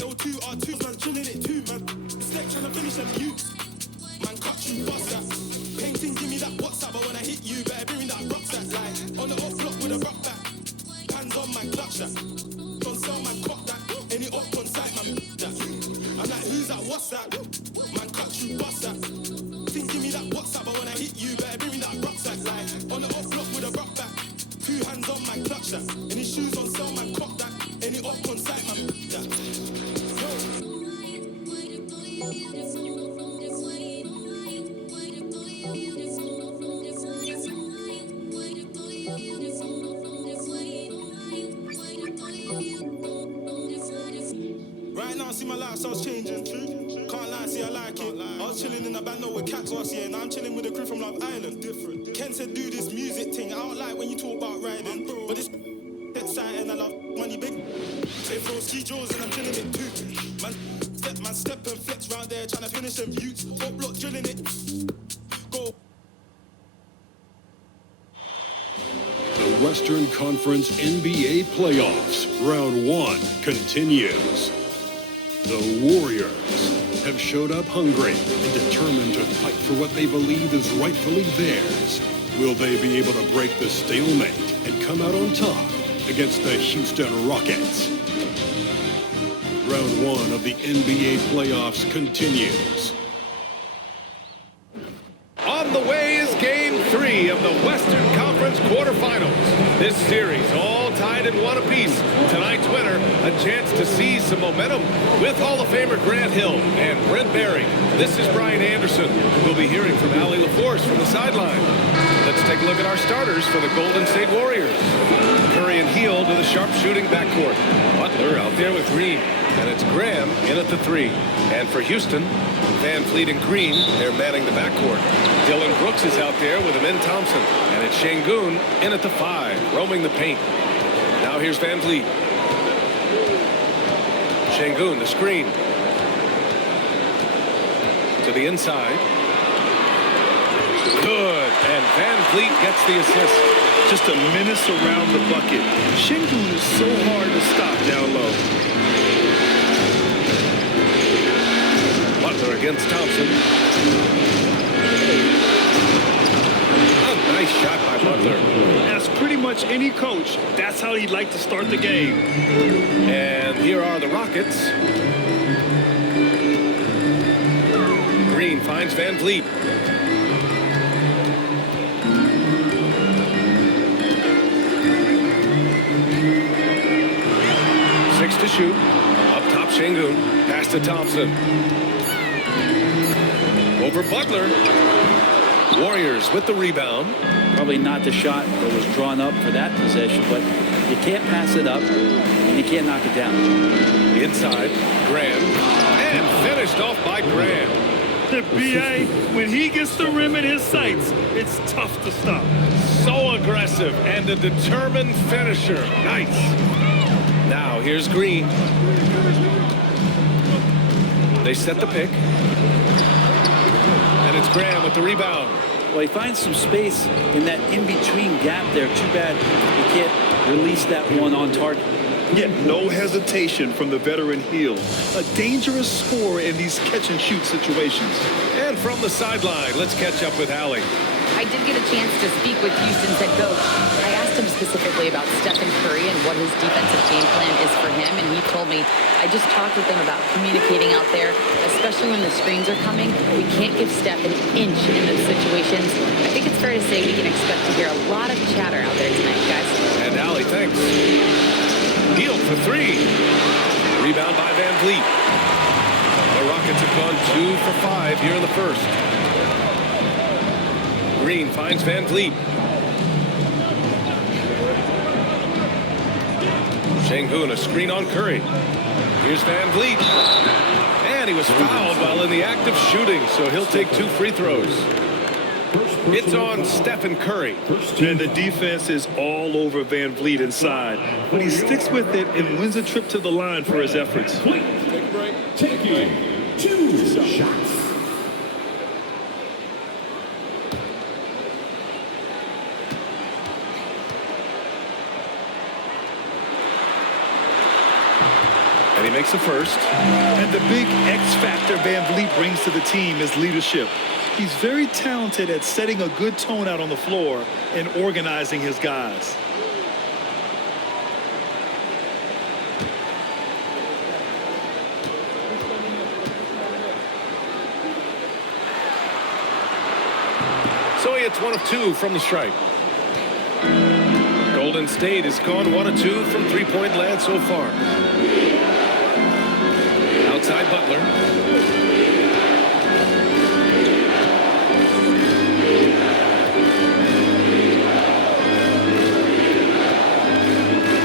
L2R2, man, chilling it too, man. Step trying to finish them youths. Man, cut you, bust that. Painting, give me that WhatsApp, but when I hit you, better bring that rucksack. Like, on the off block with a rock back. Hands on, man, clutch that. Don't sell, man, cock that. Any up on site, man, that. I'm like, who's that, what's that? Man, cut you, bust that. Think, give me that WhatsApp, but when I hit you, better bring that rucksack. Like, on the off block with a rock back. 2 hands on, man, clutch that. Any shoes on sale, man, cock that. Any up on site, man, that. Right now, see my lifestyle's changing. Can't lie, see I like it. I was chilling in the band with cats last year. Now I'm chilling with a crew from Love Island. Different. Ken said do this music thing. I don't like when you talk about riding, but it's exciting. I love money big. Say throw ski jaws and I'm chilling it too. Man step and flex round there trying to finish them youths. Up block drilling it. Go. The Western Conference NBA Playoffs, Round 1 continues. The Warriors have showed up hungry and determined to fight for what they believe is rightfully theirs. Will they be able to break the stalemate and come out on top against the Houston Rockets? Round 1 of the NBA Playoffs continues. On the way is Game 3 of the Western Conference quarterfinals. This series all tied in one apiece. Tonight's winner, a chance to seize some momentum with Hall of Famer Grant Hill and Brent Barry. This is Brian Anderson. We'll be hearing from Allie LaForce from the sideline. Let's take a look at our starters for the Golden State Warriors. Curry and Hield to the sharpshooting backcourt. Butler out there with Green. And it's Graham in at the 3. And for Houston, Van Fleet and Green, they're manning the backcourt. Dylan Brooks is out there with Amin Thompson. And it's Şengün in at the 5, roaming the paint. Now here's Van Fleet. Şengün, the screen. To the inside. Good. And Van Fleet gets the assist. Just a menace around the bucket. Şengün is so hard to stop down low. Butler against Thompson. A nice shot by Butler. As pretty much any coach, that's how he'd like to start the game. And here are the Rockets. Green finds Van Fleet. Six to shoot. Up top, Şengün. Pass to Thompson. Over Butler. Warriors with the rebound. Probably not the shot that was drawn up for that possession, but you can't pass it up and you can't knock it down. Inside, Graham. And finished off by Graham. The BA, when he gets the rim in his sights, it's tough to stop. So aggressive and a determined finisher. Nice. Now here's Green. They set the pick. And it's Graham with the rebound. Well, he finds some space in that in-between gap there. Too bad he can't release that one on target. Yet no hesitation from the veteran Hield. A dangerous scorer in these catch-and-shoot situations. And from the sideline, let's catch up with Allie. I did get a chance to speak with Houston's head coach. I asked him specifically about Stephen Curry and what his defensive game plan is for him, and he told me, I just talked with him about communicating out there, especially when the screens are coming. We can't give Steph an inch in those situations. I think it's fair to say we can expect to hear a lot of chatter out there tonight, guys. And Allie, thanks. Hield for 3. Rebound by Van Fleet. The Rockets have gone 2 for 5 here in the first. Green finds Van Fleet. Şengün, a screen on Curry. Here's Van Fleet. And he was fouled while in the act of shooting, so he'll take 2 free throws. It's on Stephen Curry. And the defense is all over Van Fleet inside. But he sticks with it and wins a trip to the line for his efforts. Take a break. Taking 2 shots. And He makes the first. And the big X factor Van Vliet brings to the team is leadership. He's very talented at setting a good tone out on the floor and organizing his guys. So he hits 1 of 2 from the stripe. Golden State has gone 1 of 2 from three-point land so far. Outside Butler.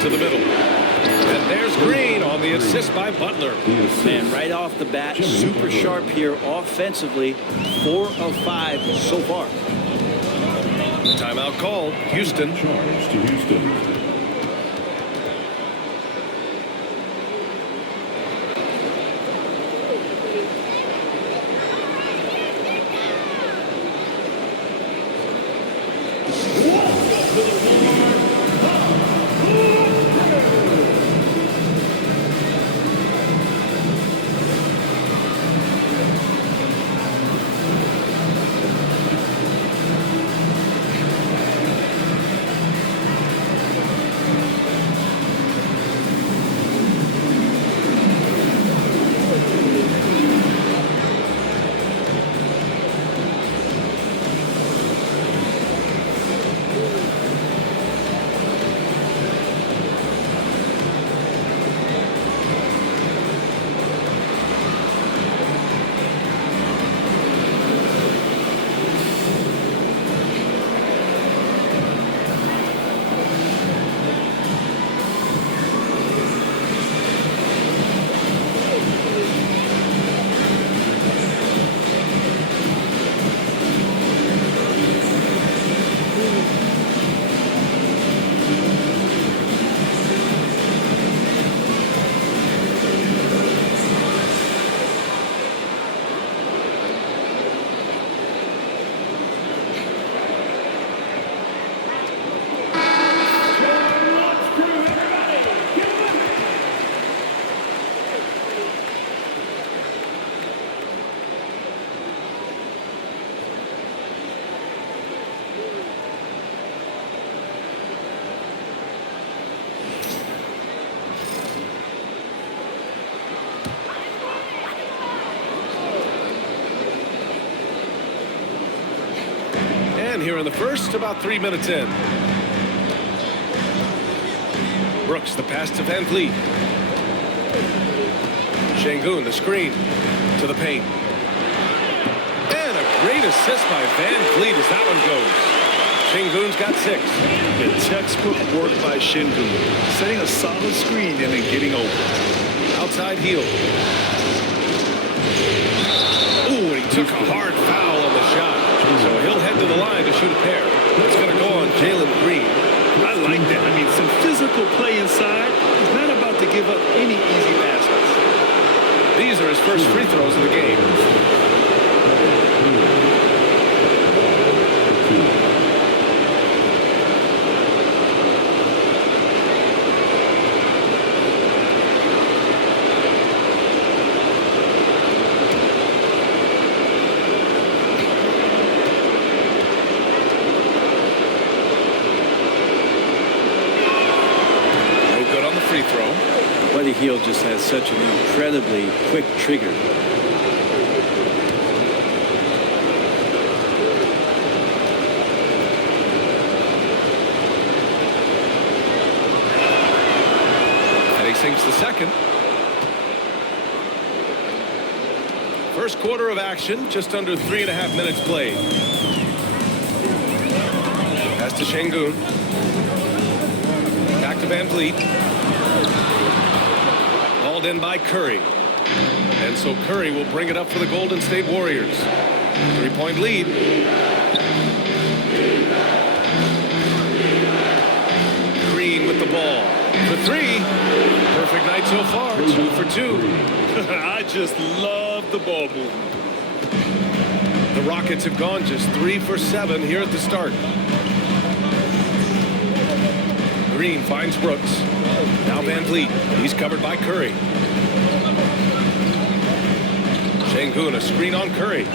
To the middle. And there's Green on the assist by Butler. Man, right off the bat, super sharp here offensively. 4 of 5 so far. Timeout called. Houston. Charge to Houston. Here in the first, about 3 minutes in. Brooks, the pass to Van Vliet. Şengün, the screen to the paint. And a great assist by Van Vliet as that one goes. Şengün's got 6. The textbook work by Şengün, setting a solid screen and then getting over. Outside heel. Ooh, and he took a hard foul on the shot. So he'll head to the line to shoot a pair. It's going to go on Jalen Green. I like that. I mean, some physical play inside. He's not about to give up any easy baskets. These are his first free throws of the game. Buddy Hield just has such an incredibly quick trigger. And he sinks the second. First quarter of action, just under 3.5 minutes played. Pass to Şengün. Back to Van Vliet. Called in by Curry. And so Curry will bring it up for the Golden State Warriors. 3-point lead. Green with the ball. For 3. Perfect night so far. 2 for 2. I just love the ball movement. The Rockets have gone just 3 for 7 here at the start. Green finds Brooks. Now Van Vliet. He's covered by Curry. Şengün, a screen on Curry.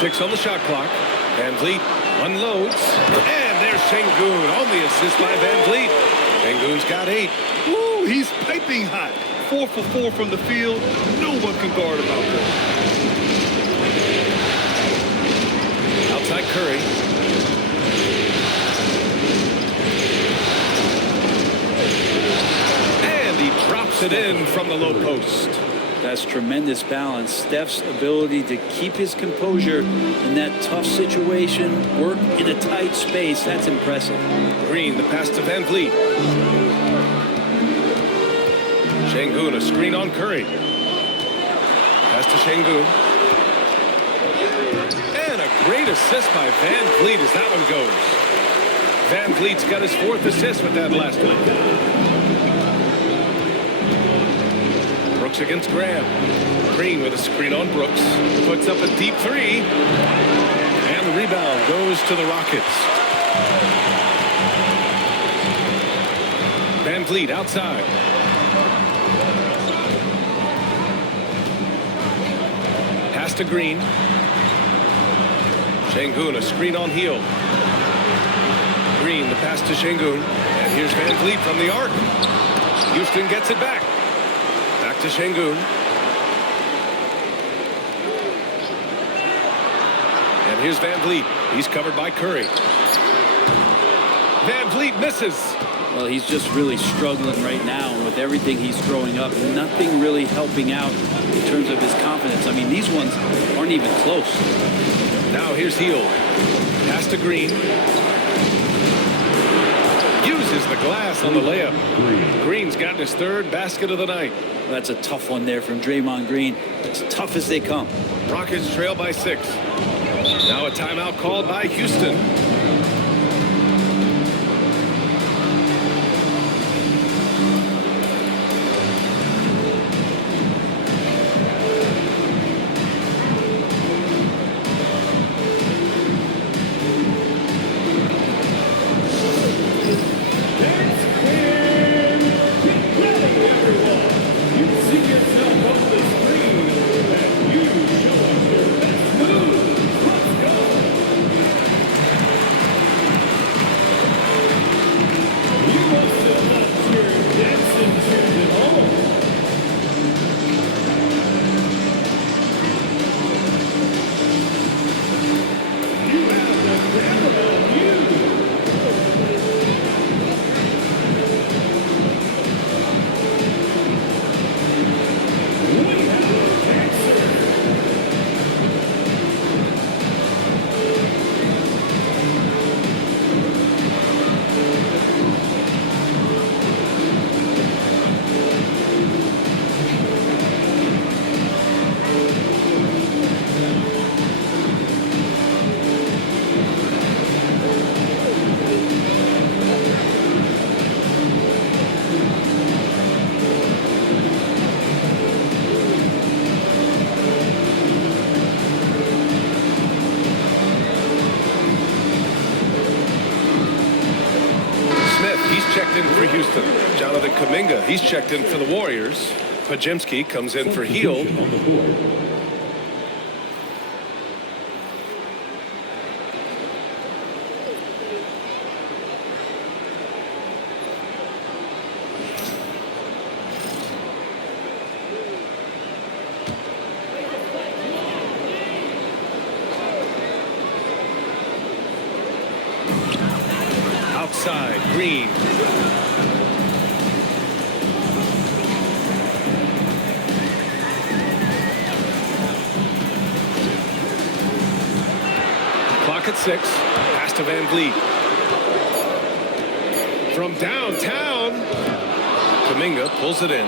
6 on the shot clock. Van Vliet unloads. And there's Şengün on the assist by Van Vliet. Şengün's got 8. Woo, he's piping hot. 4 for 4 from the field. No one can guard about that. Outside Curry. And he drops it in from the low post. That's tremendous balance. Steph's ability to keep his composure in that tough situation, work in a tight space, that's impressive. Green, the pass to Van Vliet. Şengün, a screen on Curry. Pass to Şengün. And a great assist by Van Vliet as that one goes. Van Vliet's got his 4th assist with that last one. Brooks against Graham. Green with a screen on Brooks. Puts up a deep 3. And the rebound goes to the Rockets. Van Vliet outside. Pass to Green. Şengün, a screen on Hield. Green, the pass to Şengün. And here's Van Vliet from the arc. Houston gets it back. Back to Şengün. And here's Van Vliet. He's covered by Curry. Van Vliet misses. Well, he's just really struggling right now with everything he's throwing up. Nothing really helping out in terms of his confidence. I mean, these ones aren't even close. Now here's Hield. Pass to Green. Uses the glass on the layup. Green's gotten his 3rd basket of the night. That's a tough one there from Draymond Green. As tough as they come. Rockets trail by 6. Now a timeout called by Houston. Checked in for Houston. Jonathan Kuminga, he's checked in for the Warriors. Podziemski comes in for Hield. Outside, Green. Clock at 6. Pass to Van Vliet. From downtown, Kuminga pulls it in.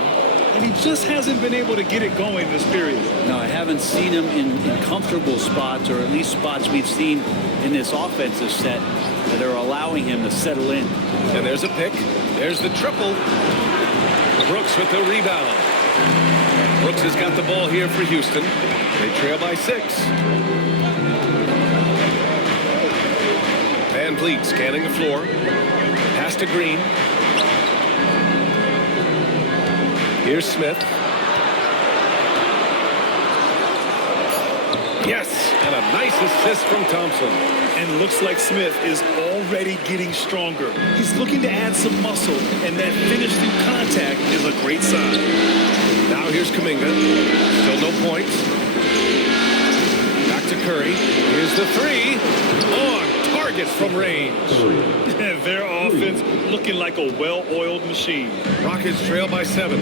And he just hasn't been able to get it going this period. No, I haven't seen him in comfortable spots, or at least spots we've seen in this offensive set that are allowing him to settle in. And there's a pick. There's the triple. Brooks with the rebound. Brooks has got the ball here for Houston. They trail by 6. Van Vliet scanning the floor. Pass to Green. Here's Smith. Yes, and a nice assist from Thompson. And looks like Smith is already getting stronger. He's looking to add some muscle, and that finish through contact is a great sign. Now here's Kuminga. Still no points. Back to Curry. Here's the three. On target from range. Their offense looking like a well-oiled machine. Rockets trail by 7.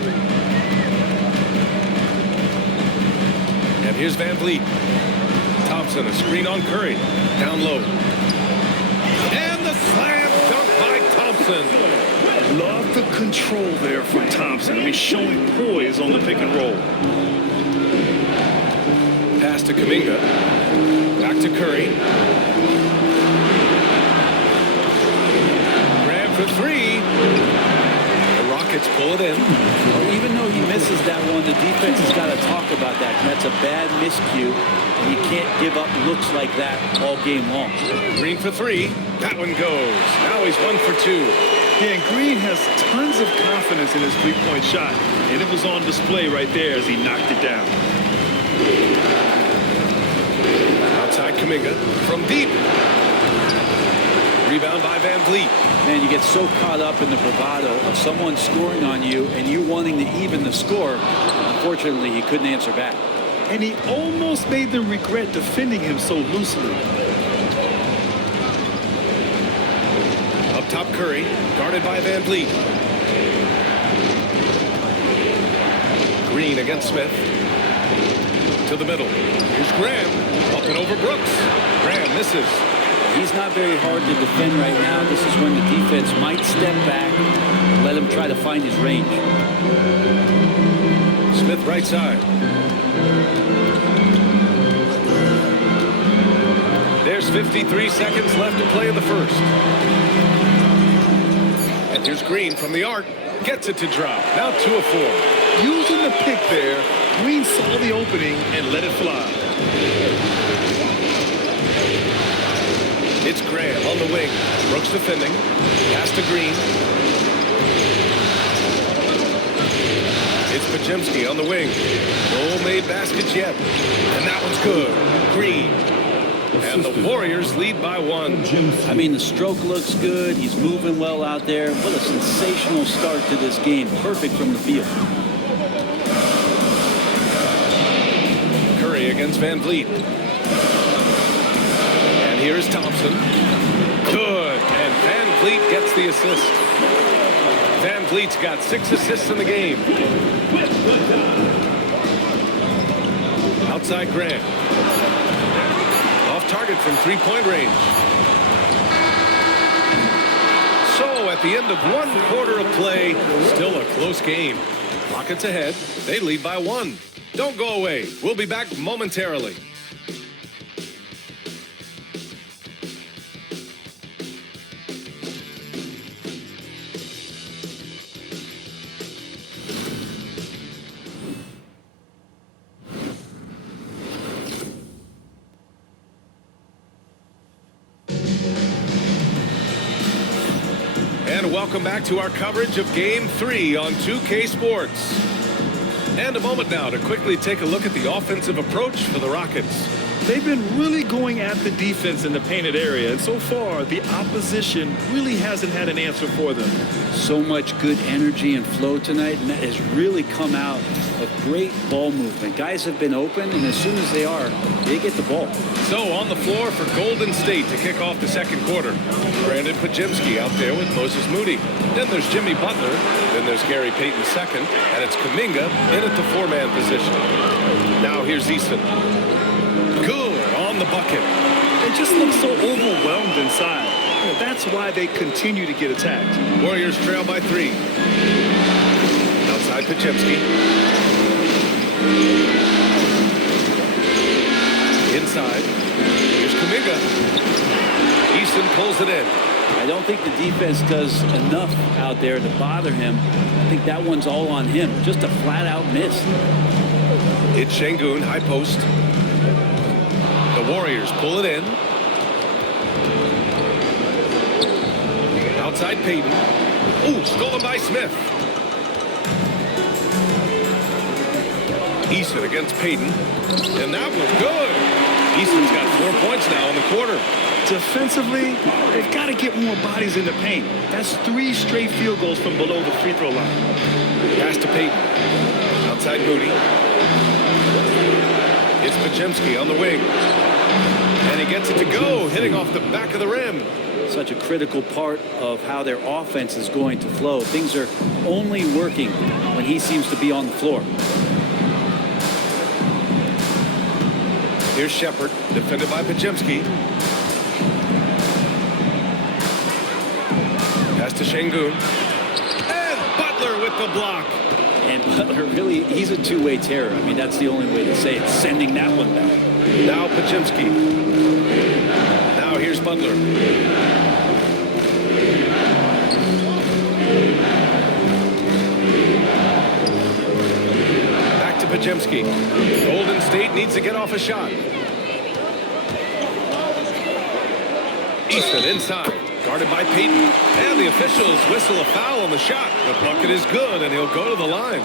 And here's Van Vliet. Thompson, a screen on Curry. Down low. And the slam dunk by Thompson. Love the control there from Thompson. I mean, showing poise on the pick and roll. Pass to Kuminga. Back to Curry. Grab for 3. The Rockets pull it in. Well, even though he misses that one, the defense has got to talk about that. That's a bad miscue. And you can't give up looks like that all game long. Green for 3. That one goes. Now he's 1 for 2. Yeah, and Green has tons of confidence in his three-point shot. And it was on display right there as he knocked it down. Outside Kuminga from deep. Rebound by Van Vliet. Man, you get so caught up in the bravado of someone scoring on you and you wanting to even the score. Unfortunately, he couldn't answer back. And he almost made them regret defending him so loosely. Up top Curry, guarded by Van Vliet. Green against Smith. To the middle. Here's Graham. Up and over Brooks. Graham misses. He's not very hard to defend right now. This is when the defense might step back, let him try to find his range. Smith right side. There's 53 seconds left to play in the first. And here's Green from the arc. Gets it to drop. Now 2 of 4. Using the pick there, Green saw the opening and let it fly. It's Graham on the wing. Brooks defending. Pass to Green. It's Podziemski on the wing. No made baskets yet. And that one's good. Green. And the Warriors lead by 1. I mean, the stroke looks good. He's moving well out there. What a sensational start to this game. Perfect from the field. Curry against Van Vliet. And here's Thompson. Good. And Van Vliet gets the assist. Van Vliet's got 6 assists in the game. Outside Graham. Off target from 3-point range. So at the end of 1 quarter of play, still a close game. Rockets ahead. They lead by 1. Don't go away. We'll be back momentarily. And welcome back to our coverage of Game 3 on 2K Sports. And a moment now to quickly take a look at the offensive approach for the Rockets. They've been really going at the defense in the painted area, and so far the opposition really hasn't had an answer for them. So much good energy and flow tonight, and that has really come out of great ball movement. Guys have been open, and as soon as they are, they get the ball. So on the floor for Golden State to kick off the second quarter. Brandon Podziemski out there with Moses Moody. Then there's Jimmy Butler. Then there's Gary Payton second. And it's Kuminga in at the 4-man position. Now here's Easton. Good on the bucket. They just look so overwhelmed inside. That's why they continue to get attacked. Warriors trail by 3. Outside Podziemski. Inside. Here's Kuminga. Easton pulls it in. I don't think the defense does enough out there to bother him. I think that one's all on him. Just a flat-out miss. It's Şengün, high post. The Warriors pull it in. Outside Payton. Ooh, stolen by Smith. Easton against Payton. And that was good. Easton's got 4 points now in the quarter. Defensively, they've got to get more bodies in the paint. That's 3 straight field goals from below the free throw line. Pass to Payton. Outside Moody. It's Pajemski on the wing. And he gets it to go, hitting off the back of the rim. Such a critical part of how their offense is going to flow. Things are only working when he seems to be on the floor. Here's Shepard, defended by Pajemski. Pass to Şengün. And Butler with the block. And Butler, really, he's a two-way terror. I mean, that's the only way to say it, sending that one back. Now Pajemski. Now here's Butler. Back to Pajemski. Golden State needs to get off a shot. Easton inside. Guarded by Payton. And the officials whistle a foul on the shot. The bucket is good, and he'll go to the line.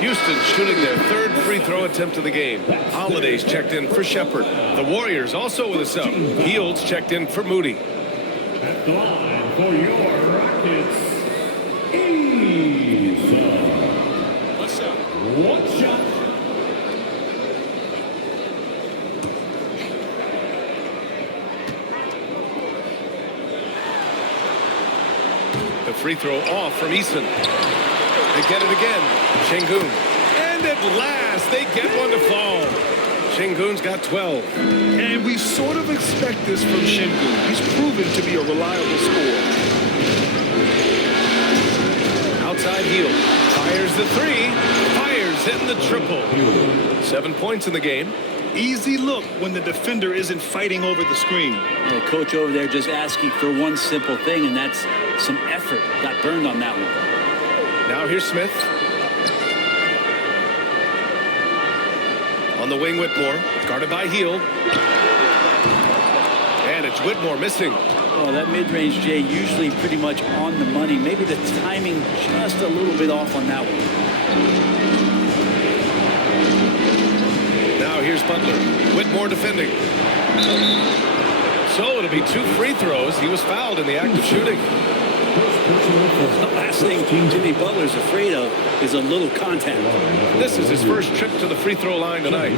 Houston shooting their 3rd free throw attempt of the game. Holiday's checked in for Shepard. The Warriors also with a sub. Heald's checked in for Moody. At the line for your Rockets, Easton. What's up? One shot. The free throw off from Easton. They get it again. Şengün. And at last, they get one to fall. Şengün's got 12. And we sort of expect this from Şengün. He's proven to be a reliable scorer. Outside Hield. Fires the 3. Fires hitting the triple. 7 points in the game. Easy look when the defender isn't fighting over the screen. And the coach over there just asking for one simple thing, and that's some effort. Got burned on that one. Now here's Smith. On the wing, Whitmore. Guarded by Hield. And it's Whitmore missing. Oh, that mid-range, Jay, usually pretty much on the money. Maybe the timing just a little bit off on that one. Now here's Butler. Whitmore defending. So it'll be 2 free throws. He was fouled in the act of shooting. The last thing Jimmy Butler's afraid of is a little contact. This is his first trip to the free throw line tonight.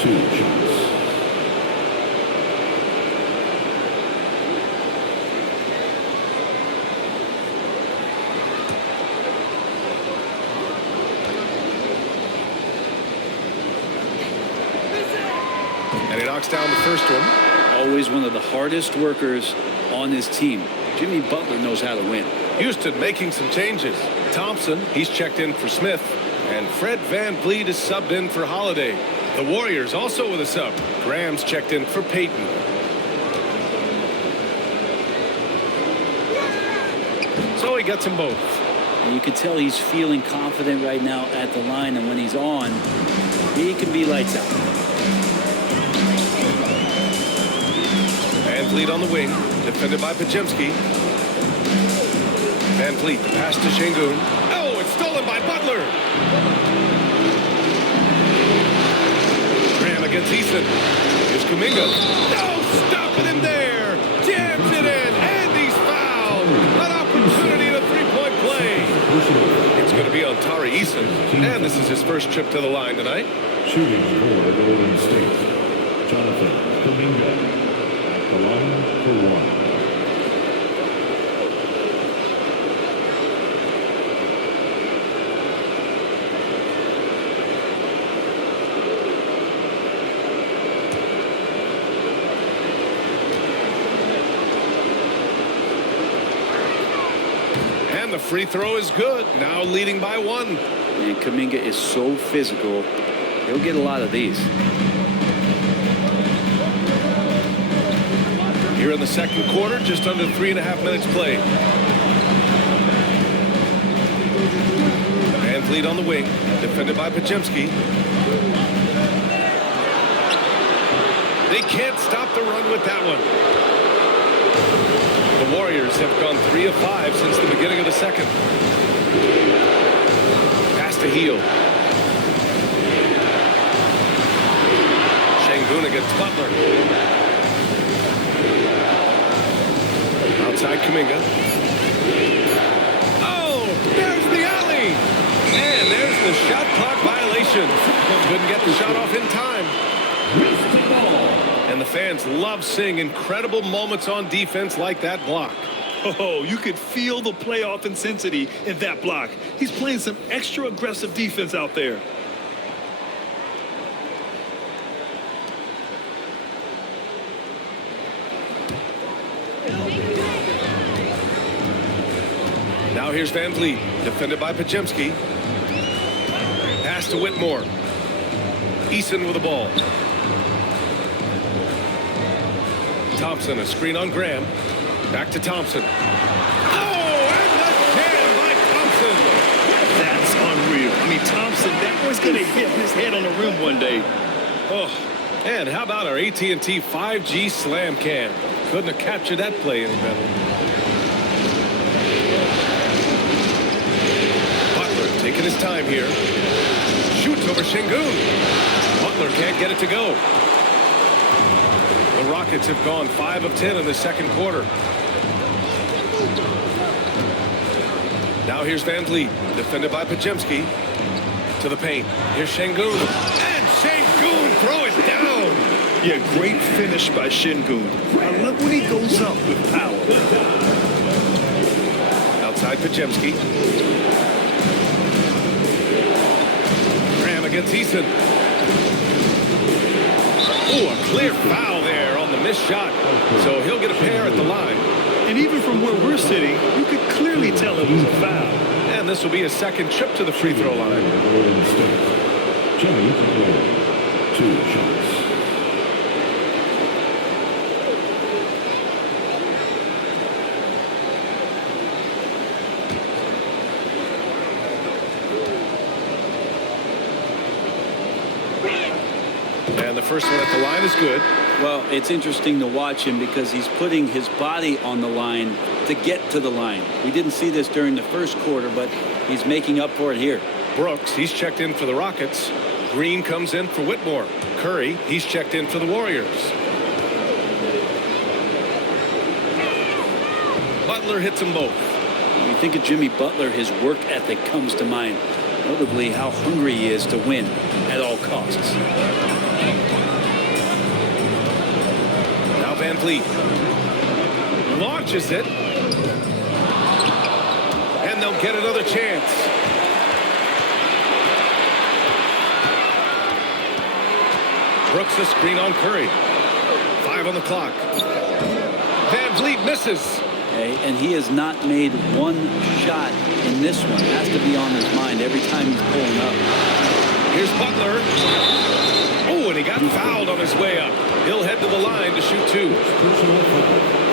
2 shots. And he knocks down the first one. Always one of the hardest workers on this team. Jimmy Butler knows how to win. Houston making some changes. Thompson, he's checked in for Smith. And Fred VanVleet is subbed in for Holiday. The Warriors also with a sub. Graham's checked in for Payton. So he gets them both. And you can tell he's feeling confident right now at the line, and when he's on, he can be lights out. VanVleet on the wing, defended by Pajemski. VanVleet, the pass to Şengün. Oh, it's stolen by Butler. Graham against Easton. Here's Kuminga. No, stopping him there. Jams it in, and he's fouled. An opportunity to 3-point play. It's going to be on Tari Easton, and this is his first trip to the line tonight. Shooting for Golden State, Jonathan Kuminga. The line for 1. And the free throw is good. Now leading by 1. And Kuminga is so physical. He'll get a lot of these. Here in the second quarter, just under 3.5 minutes played. VanVleet on the wing, defended by Pajemski. They can't stop the run with that one. The Warriors have gone 3 of 5 since the beginning of the second. Pass to Hield. Şengün against Butler. Outside Kuminga. Oh, there's the alley. And there's the shot clock violation. Couldn't get the shot off in time. And the fans love seeing incredible moments on defense like that block. Oh, you could feel the playoff intensity in that block. He's playing some extra aggressive defense out there. Now here's Van Vliet, defended by Podziemski. Pass to Whitmore. Eason with the ball. Thompson, a screen on Graham. Back to Thompson. Oh, and the jam by Thompson. That's unreal. I mean, Thompson, that was going to hit his head on the rim one day. Oh, and how about our AT&T 5G slam cam? Couldn't have captured that play any better. Butler taking his time here. Shoots over Şengün. Butler can't get it to go. The Rockets have gone 5 of 10 in the second quarter. Now here's Van Vliet, defended by Podziemski. To the paint. Here's Şengün. And Şengün throw it down. Yeah, great finish by Şengün. I love when he goes up with power. Outside Podziemski. Graham against Eason. Ooh, a clear foul there on the missed shot. So he'll get a pair at the line. And even from where we're sitting, you could clearly tell it was a foul. And this will be a second trip to the free throw line. Jimmy Butler, 2 shots. And the first one at the line is good. Well, it's interesting to watch him because he's putting his body on the line to get to the line. We didn't see this during the first quarter, but he's making up for it here. Brooks, he's checked in for the Rockets. Green comes in for Whitmore. Curry, he's checked in for the Warriors. Butler hits them both. When you think of Jimmy Butler, his work ethic comes to mind. Notably, how hungry he is to win at all costs. Now Van Vliet launches it. And they'll get another chance. Brooks a screen on Curry. 5 on the clock. Van Vliet misses. Okay, and he has not made one shot in this one. It has to be on his mind every time he's pulling up. Here's Butler. Oh, and he got fouled on his way up. He'll head to the line to shoot 2.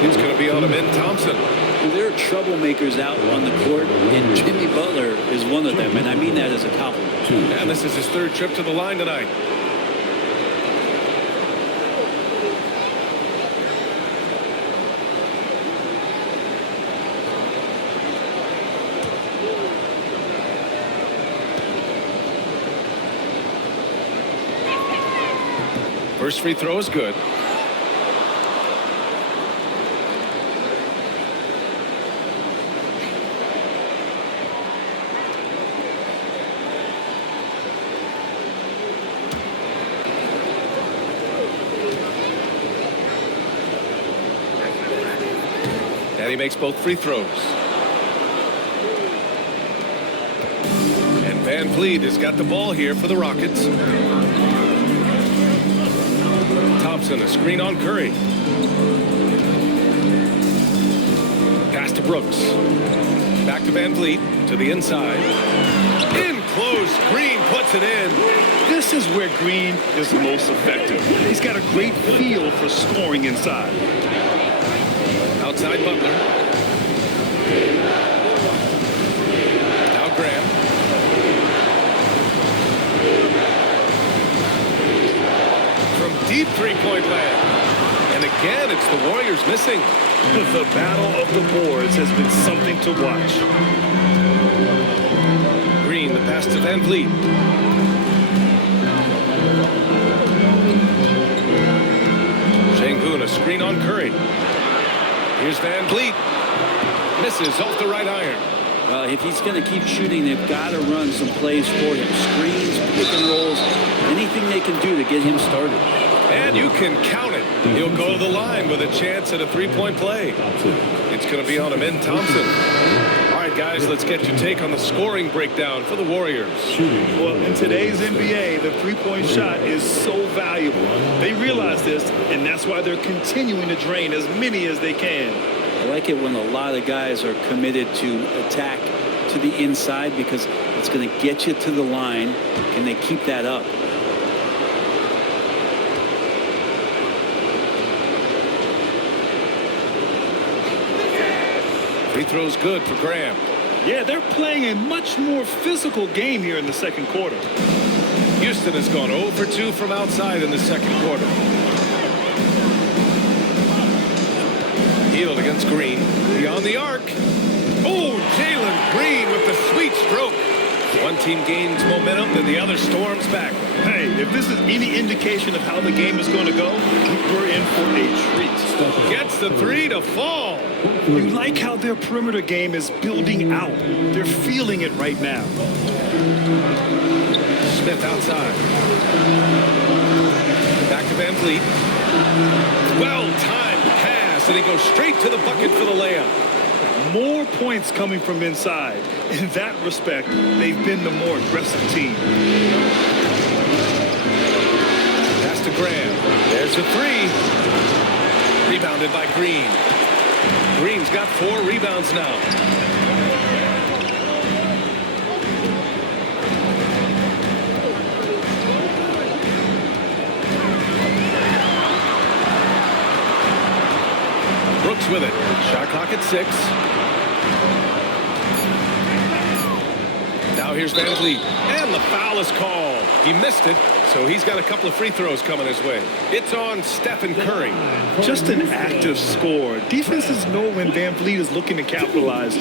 It's going to be on him in Thompson. And there are troublemakers out on the court, and Jimmy Butler is one of them, and I mean that as a compliment. And this is his 3rd trip to the line tonight. First free throw is good. And he makes both free throws. And Van Vliet has got the ball here for the Rockets. Thompson, a screen on Curry. Pass to Brooks. Back to Van Vliet, to the inside. In close, Green puts it in. This is where Green is most effective. He's got a great feel for scoring inside. Outside Butler. Now Graham. From deep three-point land. And again, it's the Warriors missing. The battle of the boards has been something to watch. Green, the pass to Van Vliet. Boone, a screen on Curry. Here's Van Vliet. Misses off the right iron. If he's going to keep shooting, they've got to run some plays for him. Screens, pick and rolls, anything they can do to get him started. And you can count it. He'll go to the line with a chance at a three-point play. It's going to be on him in Thompson. All right, guys, let's get your take on the scoring breakdown for the Warriors. Well, in today's NBA, the three-point shot is so valuable. They realize this, and that's why they're continuing to drain as many as they can. I like it when a lot of guys are committed to attack to the inside because it's going to get you to the line. Can they keep that up? Free throw's good for Graham. Yeah, they're playing a much more physical game here in the second quarter. Houston has gone 0 for 2 from outside in the second quarter. Healed against Green. Beyond the arc. Oh, Jalen Green with the sweet stroke. One team gains momentum, then the other storms back. Hey, if this is any indication of how the game is going to go, we're in for a treat. Gets the three to fall. You like how their perimeter game is building out. They're feeling it right now. Smith outside. Back to Van Vliet. Well-timed pass, and he goes straight to the bucket for the layup. More points coming from inside. In that respect, they've been the more aggressive team. Pass to Graham. There's a three. Rebounded by Green. Green's got 4 rebounds now. Brooks with it. Shot clock at 6. Now here's Van Vliet. And the foul is called. He missed it, so he's got a couple of free throws coming his way. It's on Stephen Curry. Just an active score. Defenses know when Van Vliet is looking to capitalize,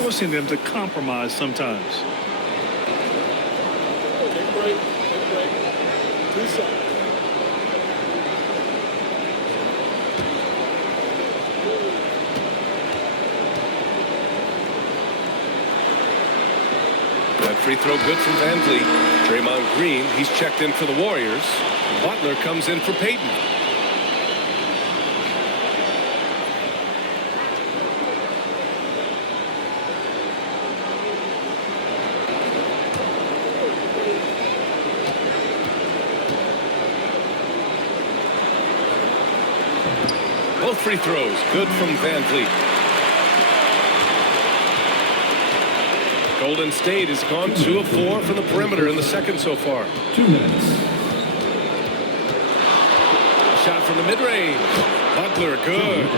forcing them to compromise sometimes. Take a break. Free throw good from Van Vliet. Draymond Green, he's checked in for the Warriors. Butler comes in for Payton. Both free throws good from Van Vliet. Golden State has gone 2 of 4 from the perimeter in the second so far. 2 minutes. Shot from the mid-range. Butler, good.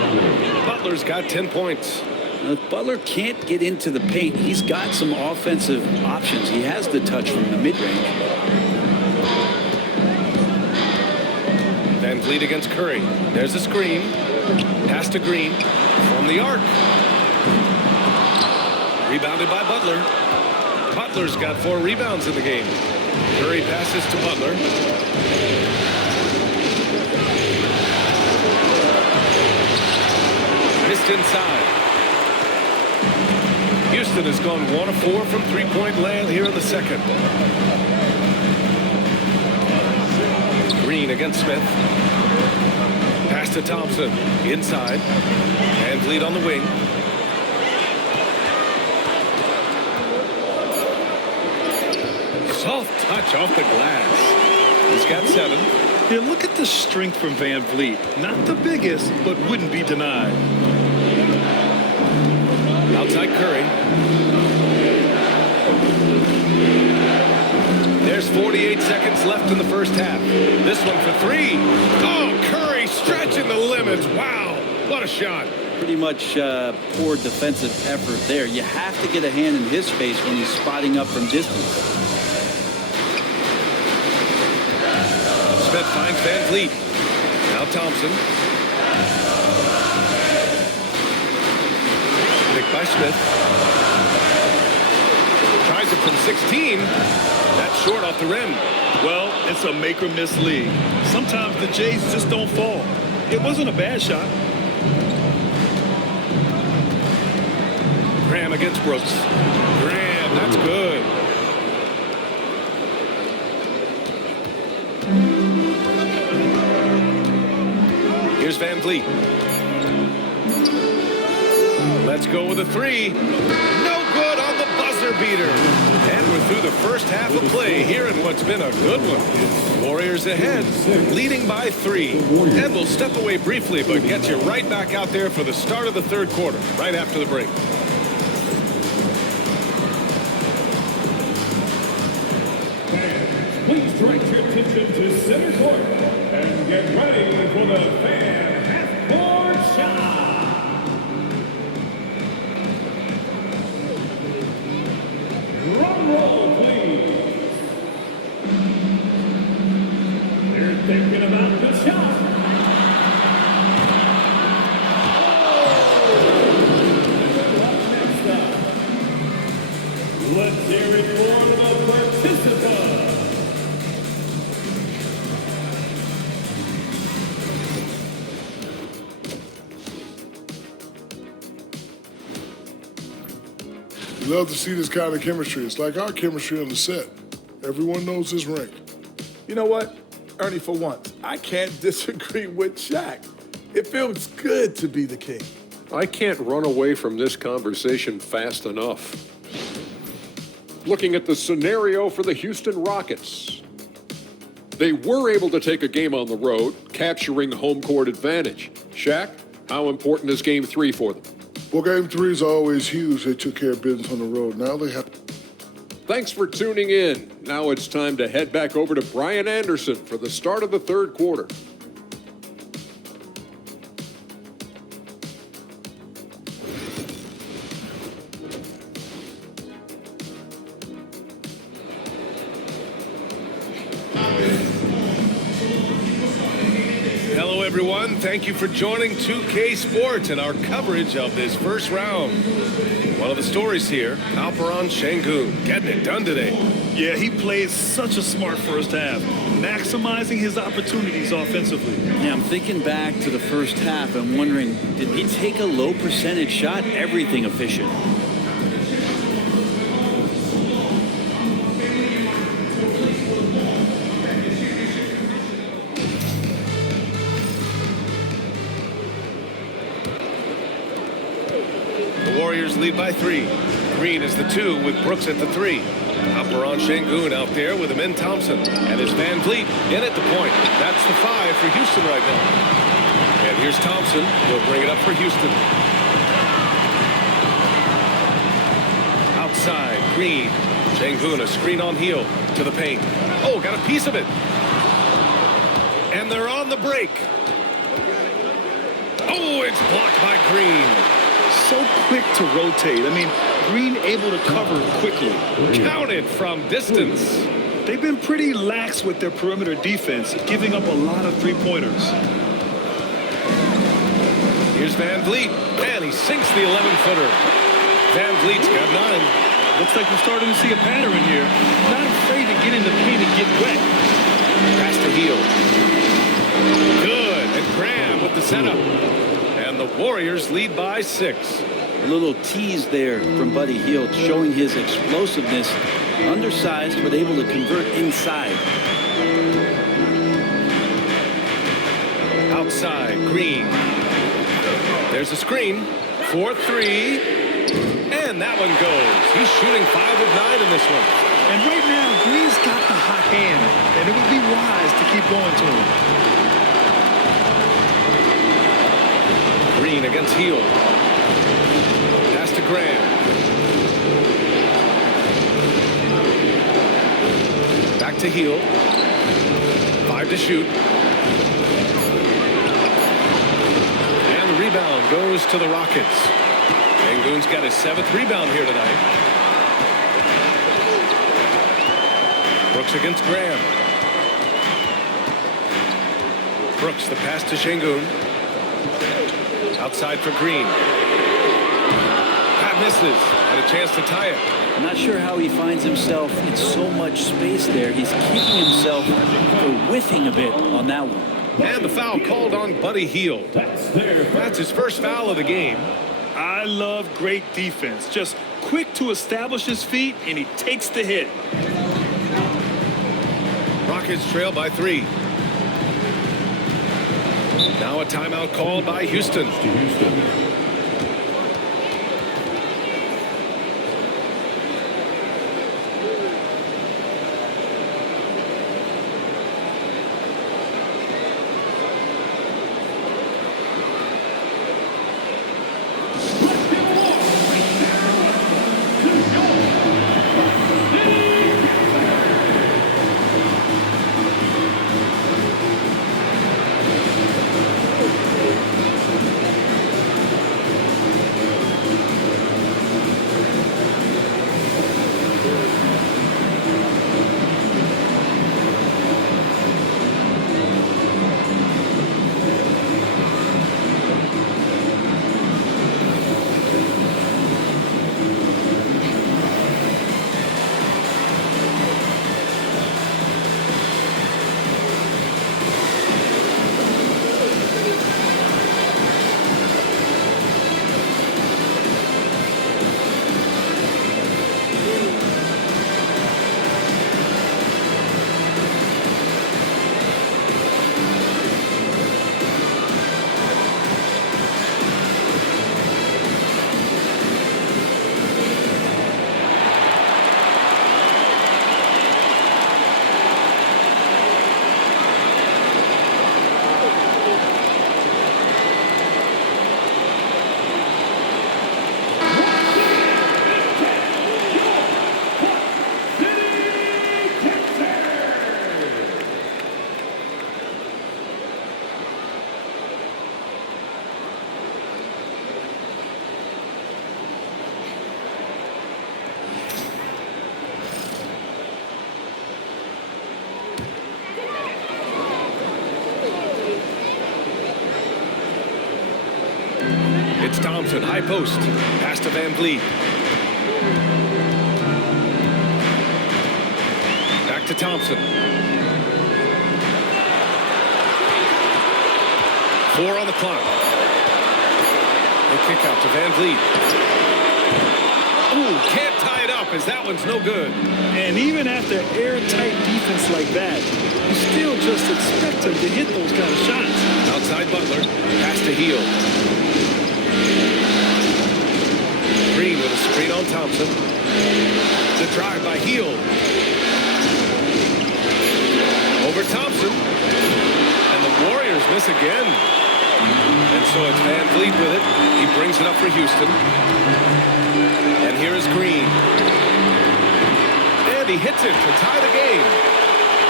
Butler's got 10 points. If Butler can't get into the paint, he's got some offensive options. He has the touch from the mid-range. Van Vliet against Curry. There's a screen. Pass to Green from the arc. Rebounded by Butler. Butler's got 4 rebounds in the game. Curry passes to Butler. Missed inside. Houston has gone 1 of 4 from three-point land here in the second. Green against Smith. Pass to Thompson. Inside. Van Vliet on the wing. Soft touch off the glass. He's got 7. Yeah, look at the strength from Van Vliet. Not the biggest, but wouldn't be denied. Outside Curry. There's 48 seconds left in the first half. This one for 3. Oh, Curry stretching the limits. Wow, what a shot. Pretty much poor defensive effort there. You have to get a hand in his face when he's spotting up from distance. Smith finds Van Vliet. Now Thompson. Picked by Smith. Tries it from 16. That's short off the rim. Well, it's a make or miss league. Sometimes the Jays just don't fall. It wasn't a bad shot. Graham against Brooks. Graham, that's good. Here's Van Vliet. Let's go with a three. No good on the buzzer beater. And we're through the first half of play here in what's been a good one. Warriors ahead, leading by 3. And we'll step away briefly, but get you right back out there for the start of the third quarter, right after the break. Please direct your attention to center court and get ready for the fan half-court shot. Drum roll, please. They're thinking about the shot. Next up, let's hear it for the participant. We love to see this kind of chemistry. It's like our chemistry on the set. Everyone knows his rank. You know what, Ernie, for once, I can't disagree with Shaq. It feels good to be the king. I can't run away from this conversation fast enough. Looking at the scenario for the Houston Rockets. They were able to take a game on the road, capturing home court advantage. Shaq, how important is Game 3 for them? Well, Game 3 is always huge. They took care of business on the road. Now they have... Thanks for tuning in. Now it's time to head back over to Brian Anderson for the start of the third quarter. Hello, everyone. Thank you for joining 2K Sports and our coverage of this first round. One of the stories here, Alperon Şengün getting it done today. Yeah, he played such a smart first half, maximizing his opportunities offensively. Yeah, I'm thinking back to the first half. I'm wondering, did he take a low percentage shot? Everything efficient. Warriors lead by 3. Green is the 2 with Brooks at the 3. Alperon Şengün out there with Amin Thompson. And it's Van Vliet in at the point. That's the 5 for Houston right now. And here's Thompson. He'll bring it up for Houston. Outside, Green. Şengün, a screen on heel to the paint. Oh, got a piece of it. And they're on the break. Oh, it's blocked by Green. So quick to rotate. I mean, Green able to cover quickly. Counted from distance. They've been pretty lax with their perimeter defense, giving up a lot of three-pointers. Here's Van Vliet, and he sinks the 11-footer. Van Vliet's got 9. Looks like we're starting to see a pattern here. Not afraid to get in the paint and get wet. Pass to Heel. Good, and Graham with the setup. And the Warriors lead by 6. A little tease there from Buddy Hield, showing his explosiveness. Undersized, but able to convert inside. Outside, Green. There's a screen. 4-3. And that one goes. He's shooting 5 of 9 in this one. And right now, Green's got the hot hand, and it would be wise to keep going to him. Green against Heel. Pass to Graham. Back to Heel. 5 to shoot. And the rebound goes to the Rockets. Şengün's got his 7th rebound here tonight. Brooks against Graham. Brooks, the pass to Şengün. Outside for Green. That misses. Had a chance to tie it. I'm not sure how he finds himself in so much space there. He's kicking himself for whiffing a bit on that one. And the foul called on Buddy Hield. That's his first foul of the game. I love great defense. Just quick to establish his feet, and he takes the hit. Rockets trail by 3. Now a timeout called by Houston. It's Thompson, high post. Pass to Van Vliet. Back to Thompson. 4 on the clock. The kick out to Van Vliet. Ooh, can't tie it up as that one's no good. And even after airtight defense like that, you still just expect him to hit those kind of shots. Outside Butler. Pass to Hield. Green with a screen on Thompson. The drive by Hield. Over Thompson. And the Warriors miss again. And so it's Van Vliet with it. He brings it up for Houston. And here is Green. And he hits it to tie the game.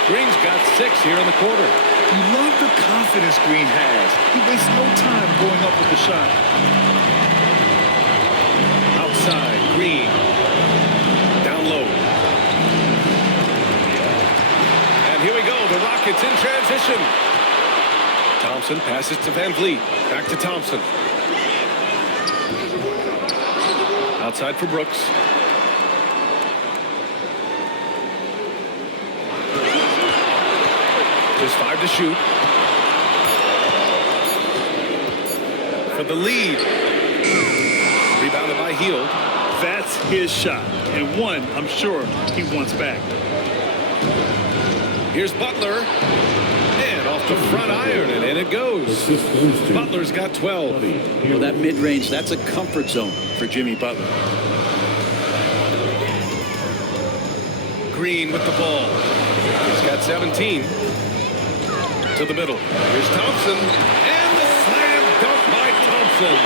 Green's got 6 here in the quarter. You love the confidence Green has. He wastes no time going up with the shot. Outside, Green. Down low. And here we go. The Rockets in transition. Thompson passes to Van Vliet. Back to Thompson. Outside for Brooks. Just 5 to shoot. For the lead. Rebounded by Hield. That's his shot. And one, I'm sure, he wants back. Here's Butler. And off the front iron, and in it goes. Butler's got 12. Well, that mid-range, that's a comfort zone for Jimmy Butler. Green with the ball. He's got 17. To the middle. Here's Thompson. And the slam dunk by Thompson.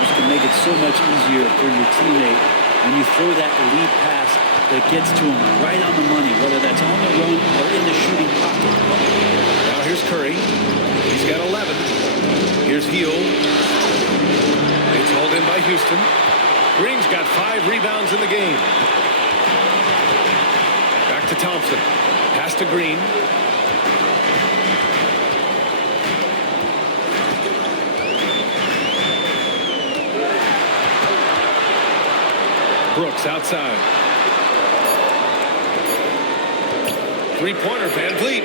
Just to make it so much easier for your teammate when you throw that lead pass that gets to him right on the money, whether that's on the run or in the shooting pocket. Now here's Curry. He's got 11. Here's Hield. It's hauled in by Houston. Green's got 5 rebounds in the game. Back to Thompson. Pass to Green. Brooks outside. Three-pointer, Van Vliet.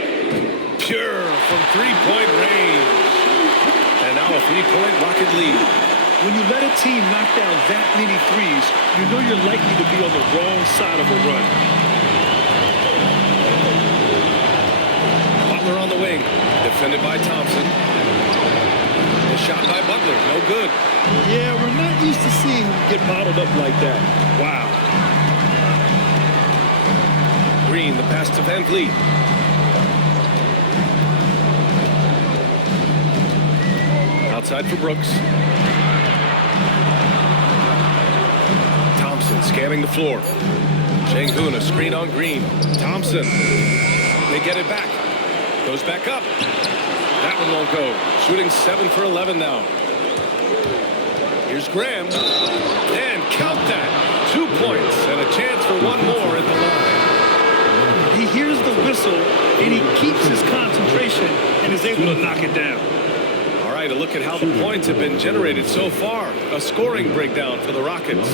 Pure from three-point range. And now a three-point Rocket lead. When you let a team knock down that many threes, you know you're likely to be on the wrong side of a run. Butler on the wing, defended by Thompson. The shot by Butler, no good. Yeah, we're not used to seeing him get bottled up like that. Wow. Green, the pass to Van Vliet. Outside for Brooks. Thompson scanning the floor. Şengün, a screen on Green. Thompson. They get it back. Goes back up. That one won't go. Shooting 7 for 11 now. Here's Graham. And count that. 2 points and a chance for one more at the line. He hears the whistle and he keeps his concentration and is able to knock it down. All right, a look at how the points have been generated so far. A scoring breakdown for the Rockets.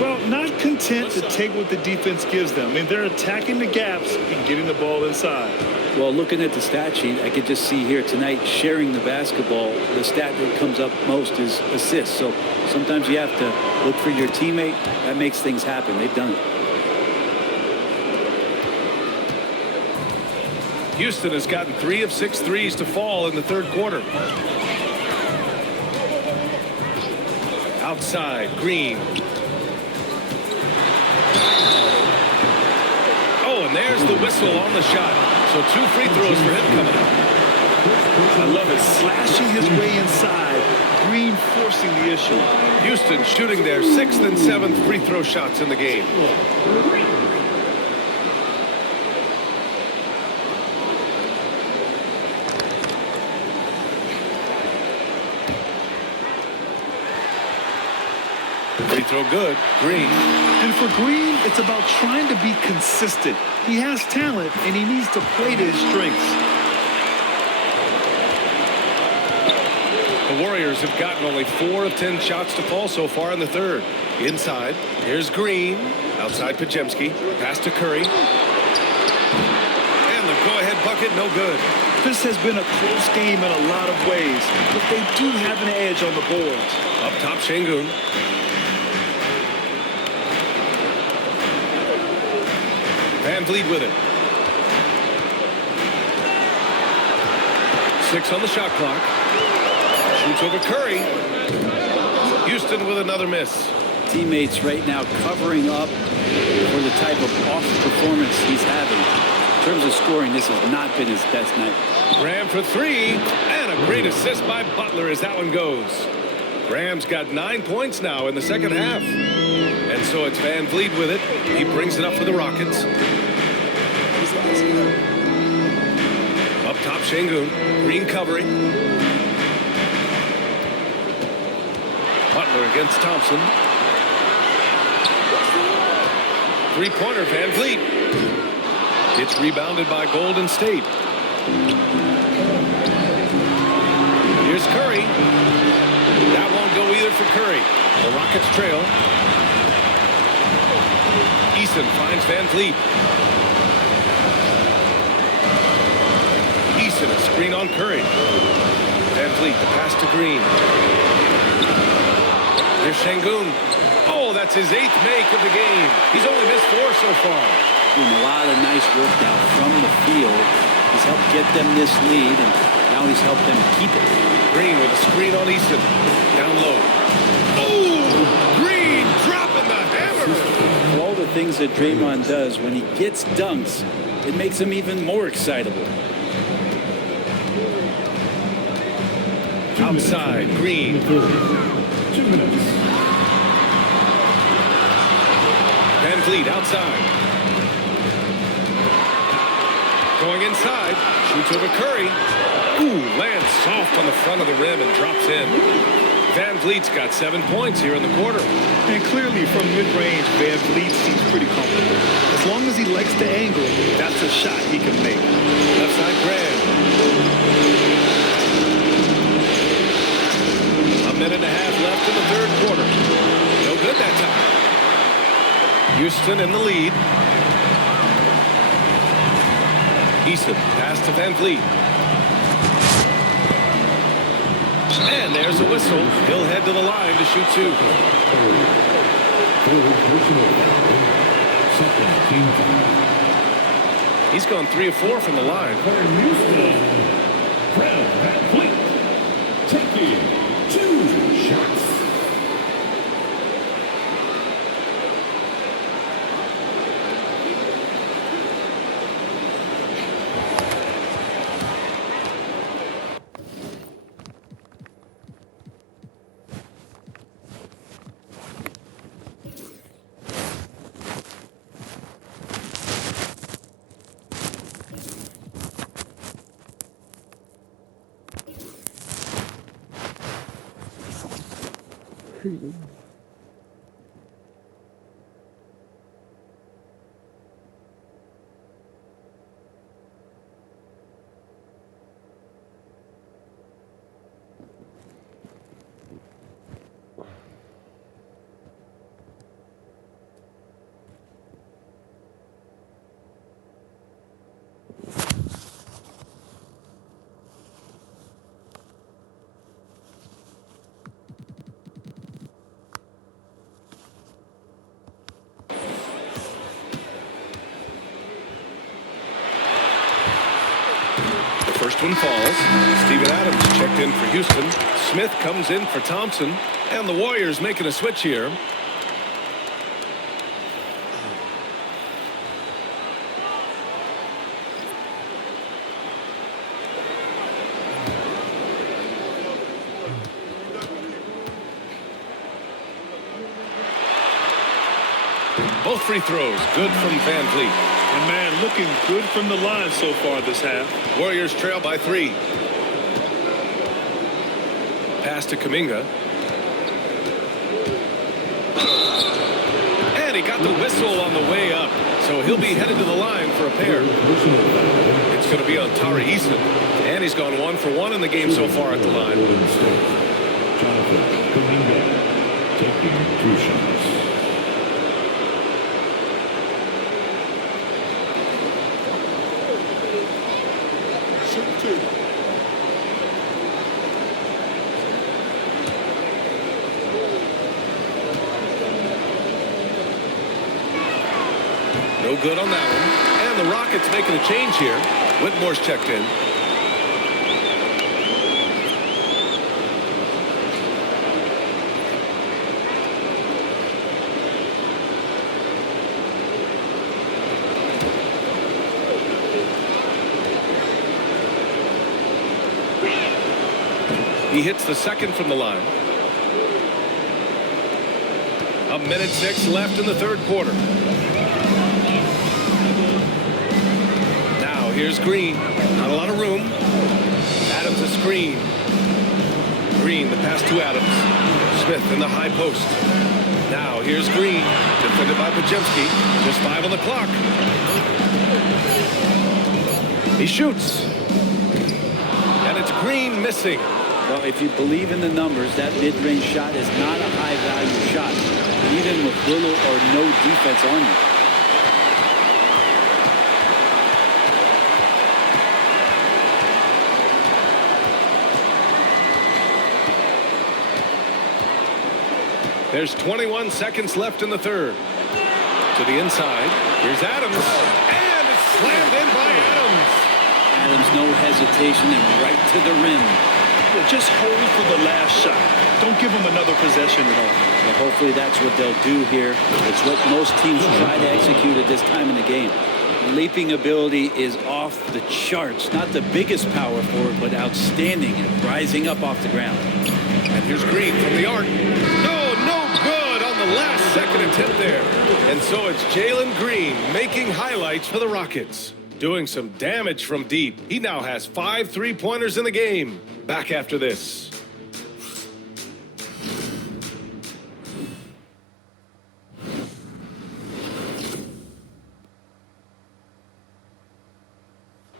Well, not content to take what the defense gives them. I mean, they're attacking the gaps and getting the ball inside. Well, looking at the stat sheet, I could just see here tonight sharing the basketball. The stat that comes up most is assists. So sometimes you have to look for your teammate. That makes things happen. They've done it. Houston has gotten 3 of 6 threes to fall in the third quarter. Outside, Green. Oh, and there's the whistle on the shot. So 2 free throws for him coming up. I love it. Slashing his way inside. Green forcing the issue. Houston shooting their 6th and 7th free throw shots in the game. Free throw good. Green. And for Green, it's about trying to be consistent. He has talent, and he needs to play to his strengths. The Warriors have gotten only 4 of 10 shots to fall so far in the third. Inside. Here's Green. Outside Podziemski. Pass to Curry. And the go-ahead bucket, no good. This has been a close game in a lot of ways, but they do have an edge on the boards. Up top, Şengün. Van Vliet with it. 6 on the shot clock. Shoots over Curry. Houston with another miss. Teammates right now covering up for the type of off performance he's having. In terms of scoring, this has not been his best night. Graham for 3. And a great assist by Butler as that one goes. Graham's got 9 points now in the second half. And so it's Van Vliet with it. He brings it up for the Rockets. Up top, Şengün. Green covering. Butler against Thompson. Three-pointer, Van Vliet. It's rebounded by Golden State. Here's Curry. That won't go either for Curry. The Rockets trail. Eason finds Van Vliet. Eason, a screen on Curry. Van Vliet, the pass to Green. Here's Şengün. Oh, that's his 8th make of the game. He's only missed 4 so far. Doing a lot of nice work now from the field. He's helped get them this lead, and now he's helped them keep it. Green with a screen on Easton. Down low. Oh! Green dropping the hammer! For all the things that Draymond does, when he gets dunks, it makes him even more excitable. Outside, Green. 2 minutes. Van Vliet outside. Going inside. Shoots over Curry. Ooh, lands soft on the front of the rim and drops in. Van Vliet's got 7 points here in the quarter. And clearly from mid-range, Van Vliet seems pretty comfortable. As long as he likes the angle, that's a shot he can make. Left side, Graham. A minute and a half left in the third quarter. No good that time. Houston in the lead. Eason pass to Van Vliet. And there's a whistle. He'll head to the line to shoot two. He's gone 3 of 4 from the line. Taking 2 shots. First one falls. Steven Adams checked in for Houston. Smith comes in for Thompson. And the Warriors making a switch here. Both free throws good from Van Vliet. And man, looking good from the line so far this half. Warriors trail by 3. Pass to Kuminga. And he got the whistle on the way up. So he'll be headed to the line for a pair. It's going to be on Tari Eason. And he's gone 1 for 1 in the game so far at the line. Kuminga taking 2 shots. No good on that one. And the Rockets making a change here. Whitmore's checked in. He hits the second from the line. 1:06 left in the third quarter. Now here's Green. Not a lot of room. Adams a screen. Green, the pass to Adams. Smith in the high post. Now here's Green. Defended by Pajemski. Just 5 on the clock. He shoots. And it's Green missing. Well, if you believe in the numbers, that mid-range shot is not a high-value shot, even with little or no defense on you. There's 21 seconds left in the third. To the inside. Here's Adams. And it's slammed in by Adams. Adams, no hesitation, and right to the rim. Just hold for the last shot. Don't give them another possession at all. But hopefully that's what they'll do here. It's what most teams try to execute at this time in the game. Leaping ability is off the charts. Not the biggest power forward, but outstanding at rising up off the ground. And here's Green from the arc. No good on the last second attempt there. And so it's Jalen Green making highlights for the Rockets. Doing some damage from deep. He now has 5 3-pointers in the game. Back after this.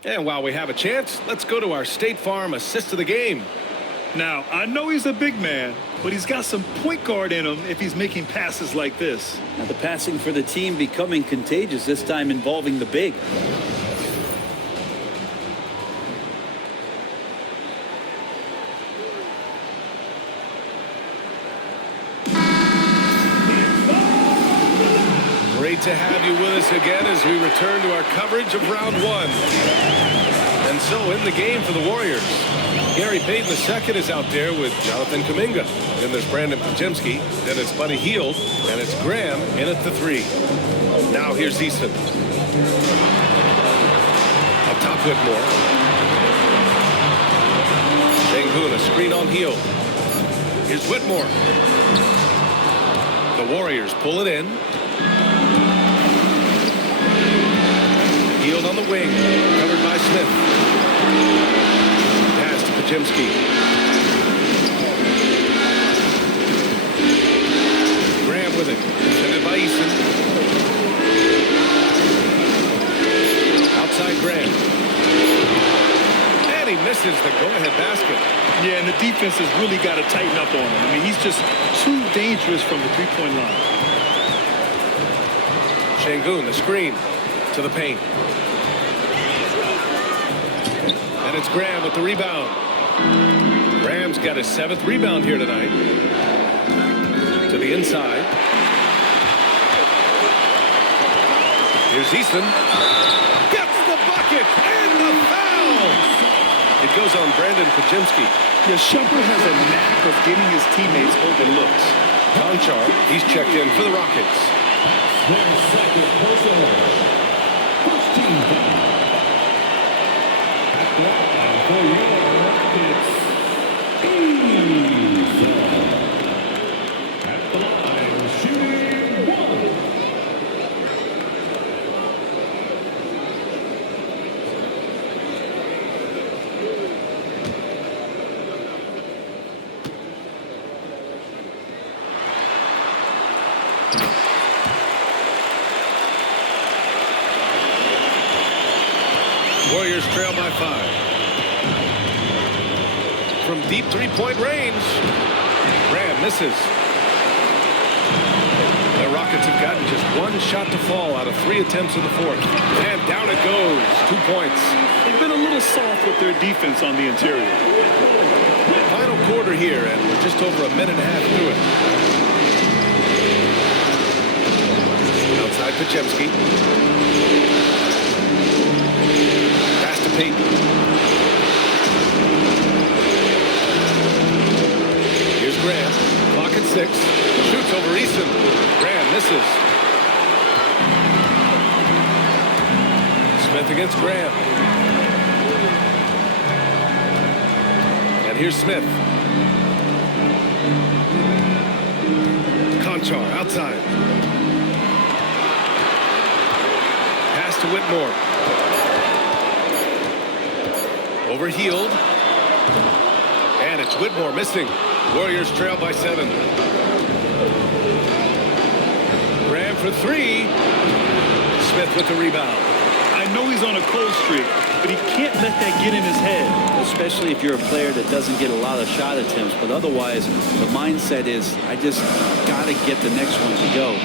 And while we have a chance, let's go to our State Farm assist of the game. Now, I know he's a big man, but he's got some point guard in him if he's making passes like this. Now the passing for the team becoming contagious, this time involving the big. Great to have you with us again as we return to our coverage of round one. And so in the game for the Warriors, Gary Payton II is out there with Jonathan Kuminga. Then there's Brandon Pajemski. Then it's Buddy Hield. And it's Graham in at the 3. Now here's Easton. Up top Whitmore. Sengun, a screen on Hield. Here's Whitmore. The Warriors pull it in. Hield on the wing, covered by Smith. Pass to Pajemski. Graham with it, defended by Easton. Outside Graham. And he misses the go-ahead basket. Yeah, and the defense has really got to tighten up on him. I mean, he's just too dangerous from the three-point line. Sengun, the screen to the paint. And it's Graham with the rebound. Graham's got his 7th rebound here tonight. To the inside. Here's Easton. Gets the bucket and the foul. It goes on Brandon Pajemski. Yeah, Shumpert has a knack of getting his teammates open looks. Conchar, he's checked in for the Rockets. Their second personal. First team foul. At the line for your Rockets, Easton. At the line, shooting 1. Warriors trail by 5. From deep three-point range, Graham misses. The Rockets have gotten just 1 shot to fall out of 3 attempts in the 4th. And down it goes. 2 points. They've been a little soft with their defense on the interior. Final quarter here, and we're just over a minute and a half through it. Outside Pajemski. Pass to Payton. Here's Graham. Clock at 6. Shoots over Easton. Graham misses. Smith against Graham. And here's Smith. Conchar outside. Pass to Whitmore. Over Hield. And it's Whitmore missing. Warriors trail by 7. Graham for 3. Smith with the rebound. I know he's on a cold streak, but he can't let that get in his head. Especially if you're a player that doesn't get a lot of shot attempts. But otherwise, the mindset is, I just got to get the next one to go.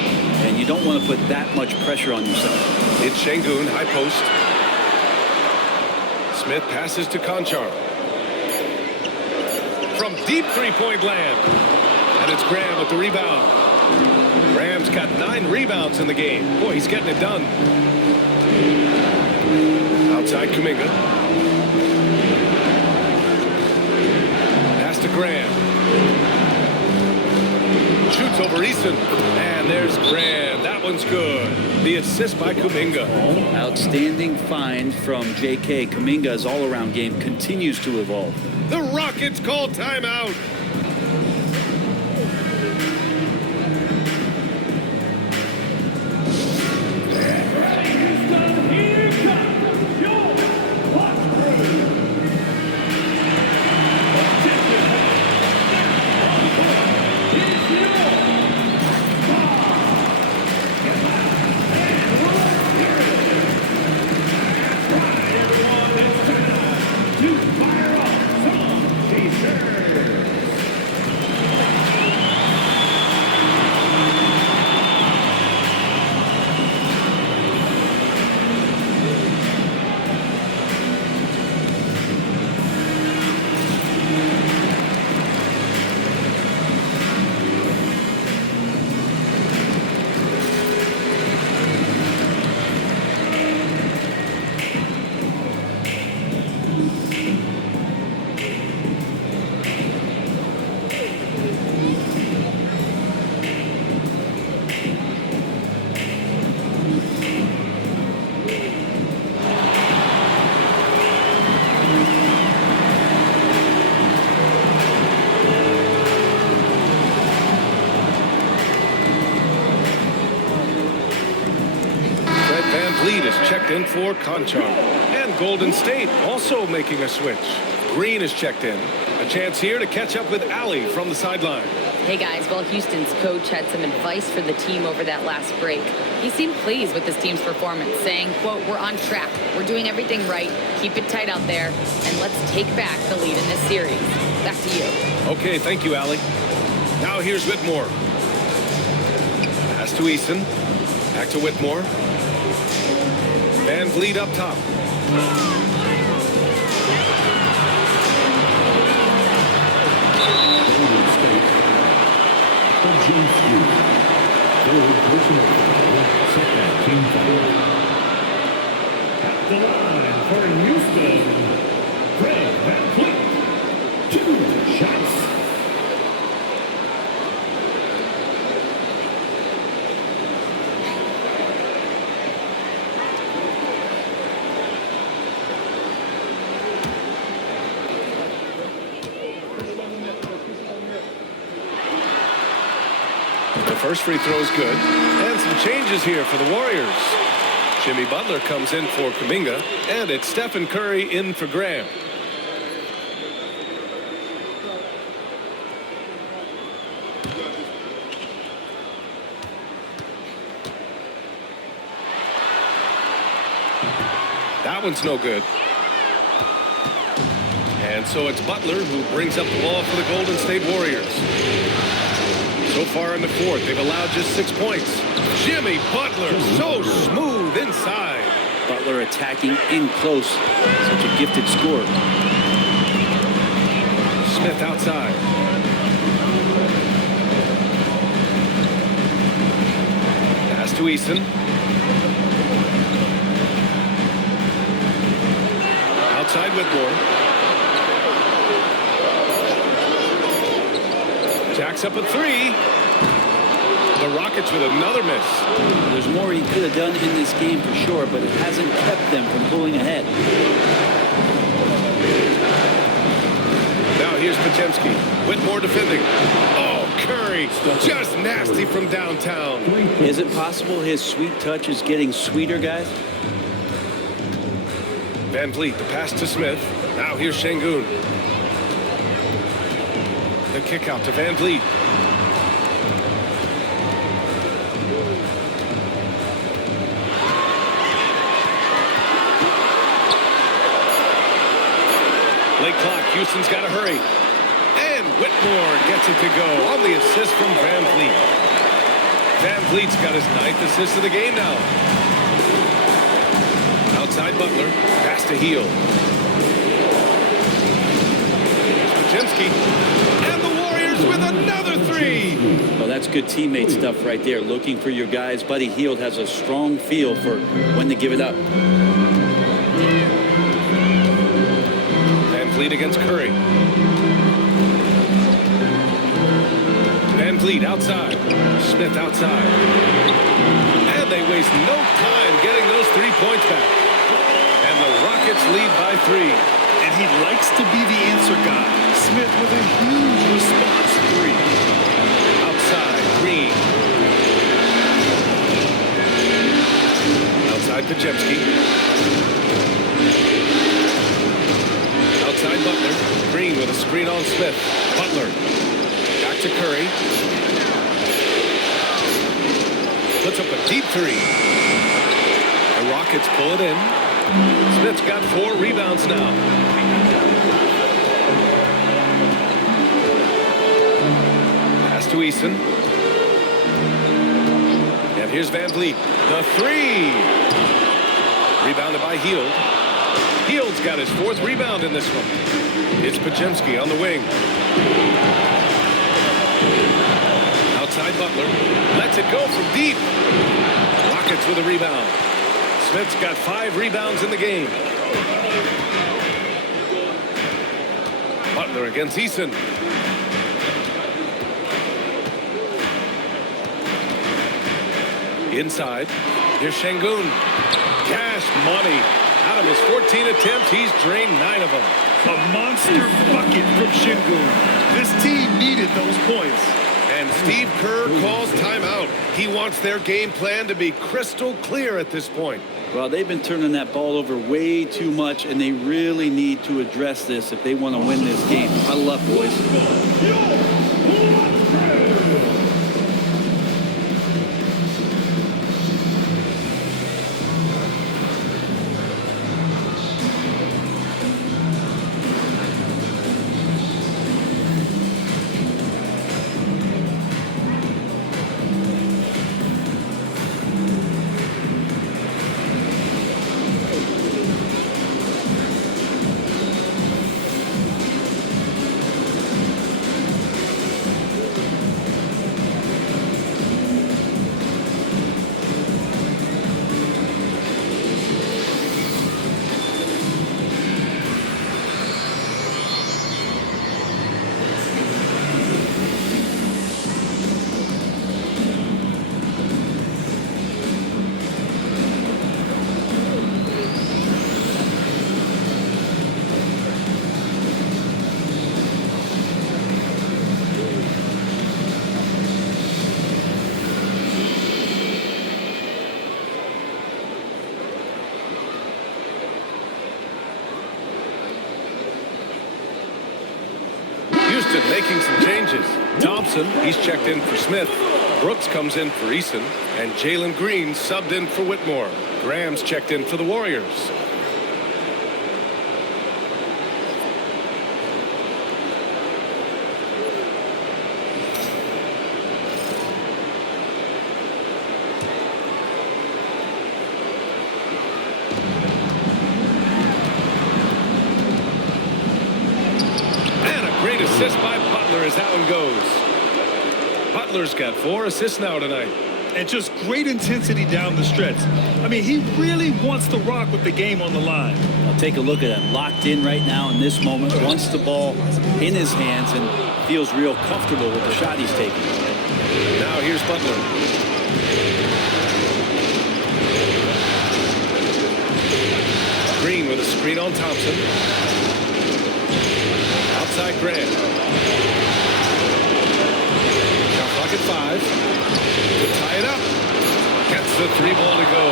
And you don't want to put that much pressure on yourself. It's Sengun, high post. Smith passes to Conchar. From deep three-point land. And it's Graham with the rebound. Graham's got 9 rebounds in the game. Boy, he's getting it done. Outside Kuminga. Pass to Graham. Shoots over Easton. And there's Graham. That one's good. The assist by Kuminga. Outstanding find from J.K. Kuminga's all-around game continues to evolve. The Rockets call timeout. Fleet is checked in for Conchar. And Golden State also making a switch. Green is checked in. A chance here to catch up with Allie from the sideline. Hey guys, well, Houston's coach had some advice for the team over that last break. He seemed pleased with his team's performance, saying, quote, "We're on track. We're doing everything right. Keep it tight out there, and let's take back the lead in this series." Back to you. Okay, thank you, Allie. Now here's Whitmore. Pass to Eason. Back to Whitmore. Van Vliet up top. At the line for Houston, Greg Van Fleet. 2 shots. The first free throw is good. And some changes here for the Warriors. Jimmy Butler comes in for Kuminga. And it's Stephen Curry in for Graham. That one's no good. And so it's Butler who brings up the ball for the Golden State Warriors. So far in the fourth, they've allowed just 6 points. Jimmy Butler, so smooth inside. Butler attacking in close. Such a gifted scorer. Smith outside. Pass to Eason. Outside Whitmore. Jacks up a 3. The Rockets with another miss. There's more he could have done in this game for sure, but it hasn't kept them from pulling ahead. Now here's Podziemski. Whitmore defending. Oh, Curry, just nasty from downtown. Is it possible his sweet touch is getting sweeter, guys? Van Vliet, the pass to Smith. Now here's Şengün. The kick out to Van Vliet. Late clock, Houston's got to hurry. And Whitmore gets it to go on the assist from Van Vliet. Van Vliet's got his 9th assist of the game now. Outside Butler, pass to Hield. Podziemski, and the Warriors with another 3. Well, that's good teammate stuff right there. Looking for your guys. Buddy Hield has a strong feel for when to give it up. Van Vliet against Curry. Van Vliet outside. Smith outside. And they waste no time getting those 3 points back. And the Rockets lead by 3. And he likes to be the answer guy. Smith with a huge response 3. Outside, Green. Outside Podziemski. Outside Butler. Green with a screen on Smith. Butler. Back to Curry. Puts up a deep 3. The Rockets pull it in. Smith's got 4 rebounds now. Pass to Eason. And here's Van Vliet. The 3. Rebounded by Hield. Hield's got his 4th rebound in this one. It's Podziemski on the wing. Outside Butler. Lets it go from deep. Rockets with a rebound. Smith's got 5 rebounds in the game. Butler against Eason. Inside. Here's Şengün. Cash money. Out of his 14 attempts, he's drained 9 of them. A monster bucket from Şengün. This team needed those points. And Steve Kerr calls timeout. He wants their game plan to be crystal clear at this point. Well, they've been turning that ball over way too much, and they really need to address this if they want to win this game. Out of luck, boys. Houston making some changes. Thompson, he's checked in for Smith. Brooks comes in for Eason. And Jalen Green subbed in for Whitmore. Graham's checked in for the Warriors. Great assist by Butler as that one goes. Butler's got 4 assists now tonight. And just great intensity down the stretch. I mean, he really wants to rock with the game on the line. I'll take a look at him. Locked in right now in this moment. Wants the ball in his hands and feels real comfortable with the shot he's taking. Now here's Butler. Green with a screen on Thompson. Outside Graham. Shot clock at 5. To tie it up. Gets the 3 ball to go.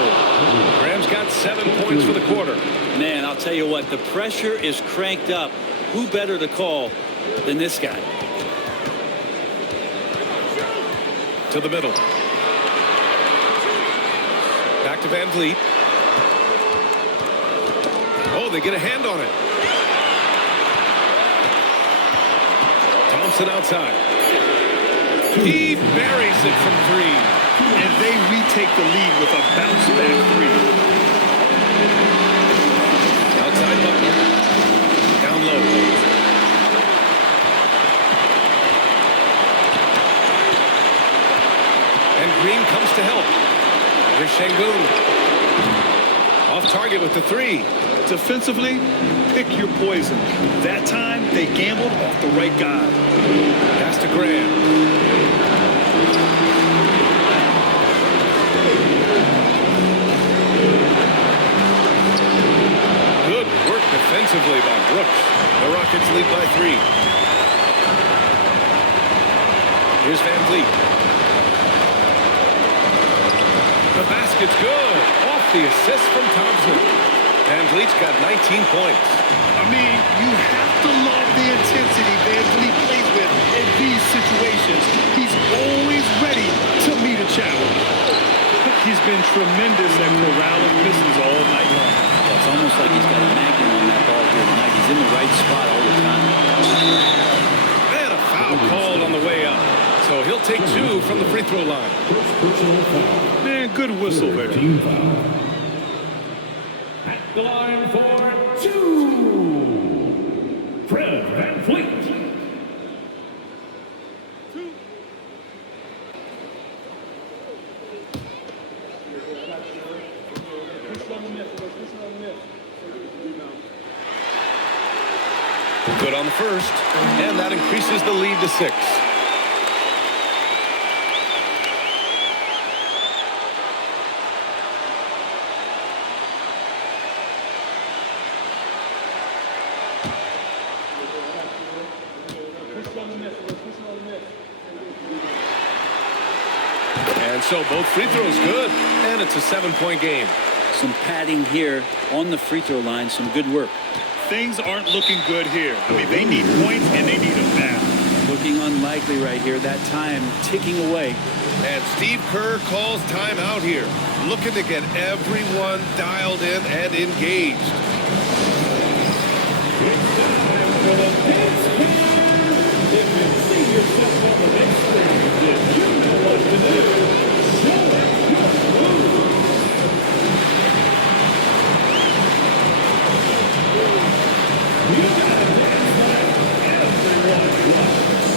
Graham's got 7 points for the quarter. Man, I'll tell you what, the pressure is cranked up. Who better to call than this guy? To the middle. Back to Van Vliet. Oh, they get a hand on it. Thompson outside. He buries it from 3. And they retake the lead with a bounce-back 3. Outside Butler. Down low. And Green comes to help. Here's Şengün. Off target with the 3. Defensively, pick your poison. That time, they gambled off the right guy. Pass to Graham. Good work defensively by Brooks. The Rockets lead by 3. Here's Van Vliet. The basket's good. Off the assist from Thompson. Van Vliet's got 19 points. I mean, you have to love the intensity Van Vliet plays with in these situations. He's always ready to meet a challenge. He's been tremendous at corralling misses all night long. It's almost like he's got a magnet on that ball here tonight. He's in the right spot all the time. And a foul called on the way up. So he'll take 2 from the free throw line. Man, good whistle there. At the line for 2, Fred Van Vliet. Good on the first, and that increases the lead to 6. And so both free throws good, and it's a 7-point game. some padding here on the free throw line. Some good work. Things aren't looking good here. I mean, they need points, and they need them now. Looking unlikely right here. That time ticking away. And Steve Kerr calls timeout here, looking to get everyone dialed in and engaged. It's time for the dance cam. If you see yourself on the big screen, then you know what to do. Show us your moves. You gotta dance like everyone wants.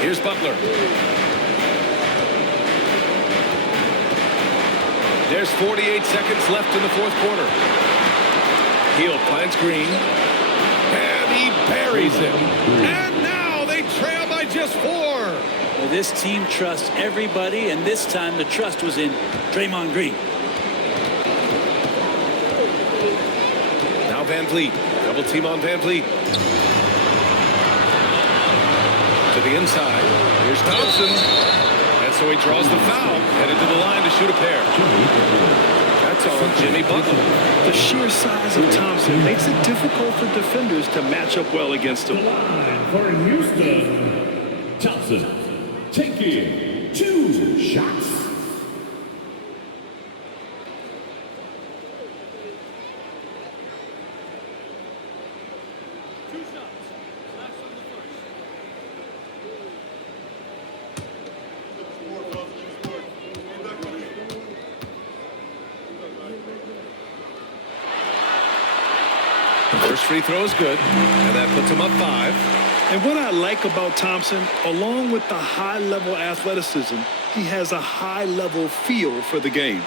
Here's Butler. There's 48 seconds left in the fourth quarter. Heel plants Green. And he buries it. And now they trail by just 4. Well, this team trusts everybody, and this time the trust was in Draymond Green. Now Van Vliet. Double team on Van Vliet. To the inside. Here's Thompson. And so he draws the foul. Headed to the line to shoot a pair. That's on Jimmy Butler. The sheer size of Thompson makes it difficult for defenders to match up well against him. Line for Houston. Thompson taking 2 shots. First free throw is good, and that puts him up 5. And what I like about Thompson, along with the high-level athleticism, he has a high-level feel for the game.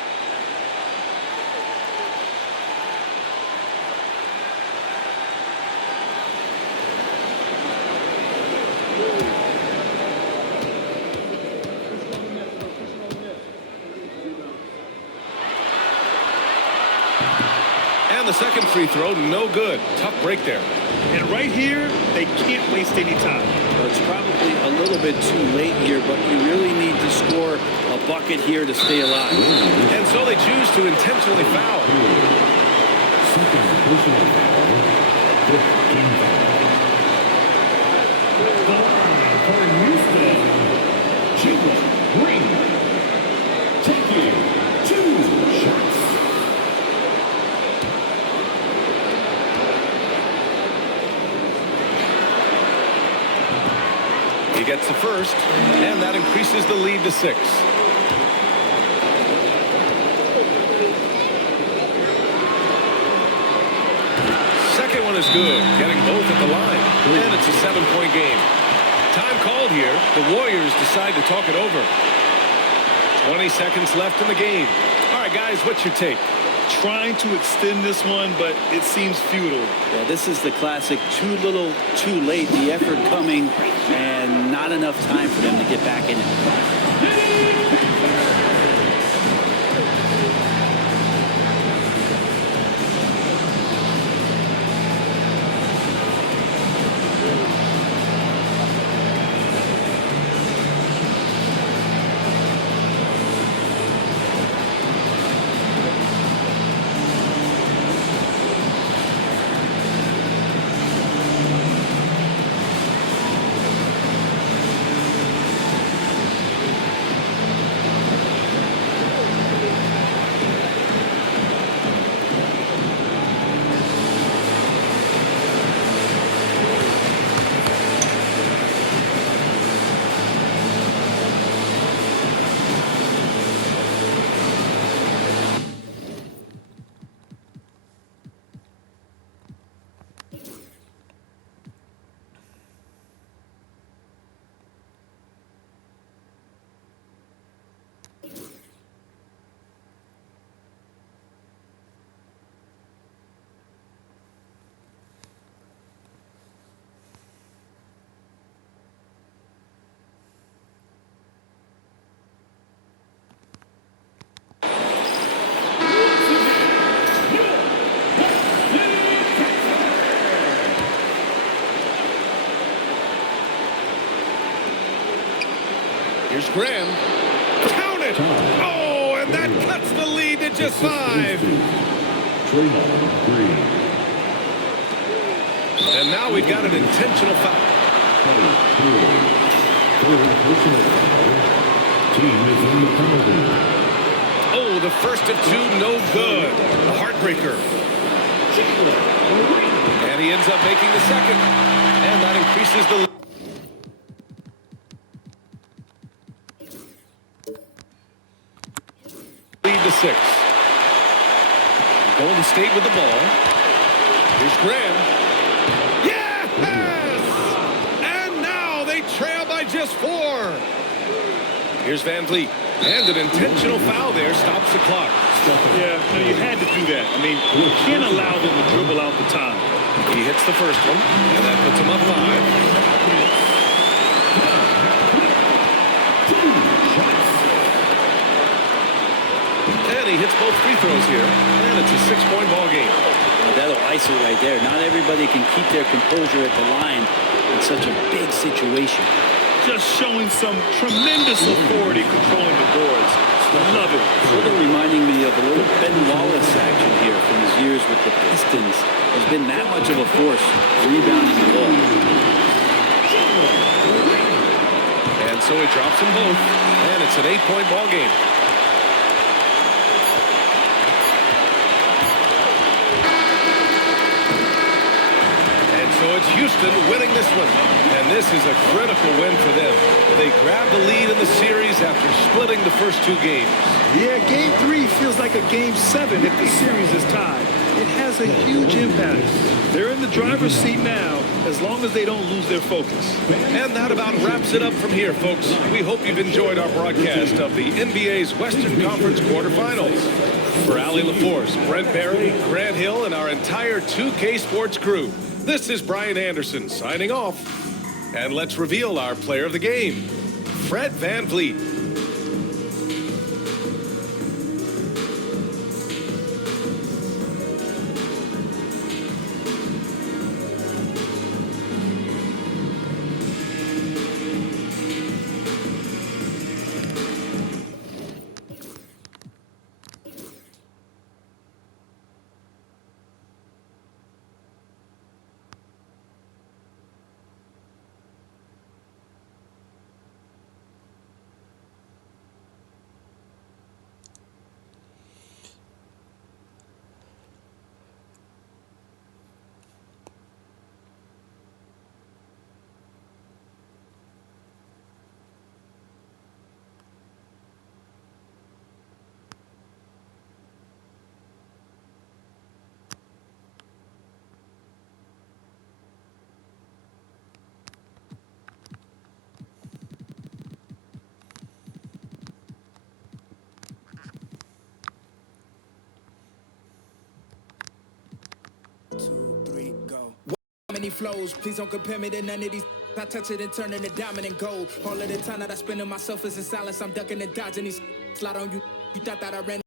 And the second free throw, no good. Tough break there. And right here, they can't waste any time. Well, it's probably a little bit too late here, but you really need to score a bucket here to stay alive. And so they choose to intentionally foul. Second personal foul. 15 foul. The line for Houston. Jalen Green taking 2 shots. He gets the first, and that increases the lead to 6. Second one is good, getting both at the line, and it's a 7-point game. Time called here. The Warriors decide to talk it over. 20 seconds left in the game. All right, guys, what's your take? Trying to extend this one, but it seems futile. Yeah, this is the classic too little, too late. The effort coming and not enough time for them to get back in it. Here's Graham. Count it! Oh, and that cuts the lead to just 5. And now we've got an intentional foul. Team is in the penalty. Oh, the first of 2, no good. A heartbreaker. And he ends up making the second. And that increases the lead. Lead to 6. Golden State with the ball. Here's Graham. Yes! And now they trail by just 4. Here's Van Vliet. And an intentional foul there stops the clock. Yeah, no, you had to do that. I mean, you can't allow them to dribble out the time. He hits the first one, and that puts him up 5. And he hits both free throws here, and it's a 6-point ball game. Well, that'll ice it right there. Not everybody can keep their composure at the line in such a big situation. Just showing some tremendous authority controlling the boards. Love it. Sort of reminding me of a little Ben Wallace action here from his years with the Pistons. Has been that much of a force rebounding the ball. And so he drops them both, and it's an 8-point ball game. So it's Houston winning this one, and this is a critical win for them. They grab the lead in the series after splitting the first 2 games. Yeah, Game 3 feels like a Game 7 if the series is tied. It has a huge impact. They're in the driver's seat now, as long as they don't lose their focus. And that about wraps it up from here, folks. We hope you've enjoyed our broadcast of the NBA's Western Conference quarterfinals. For Allie LaForce, Brent Barry, Grant Hill, and our entire 2K Sports crew, this is Brian Anderson signing off. And let's reveal our player of the game, Fred VanVleet. Many flows, please don't compare me to none of these. I touch it and turn it to diamond and gold. All of the time that I spend on myself is in silence. I'm ducking and dodging these. Slide on you. You thought that I ran.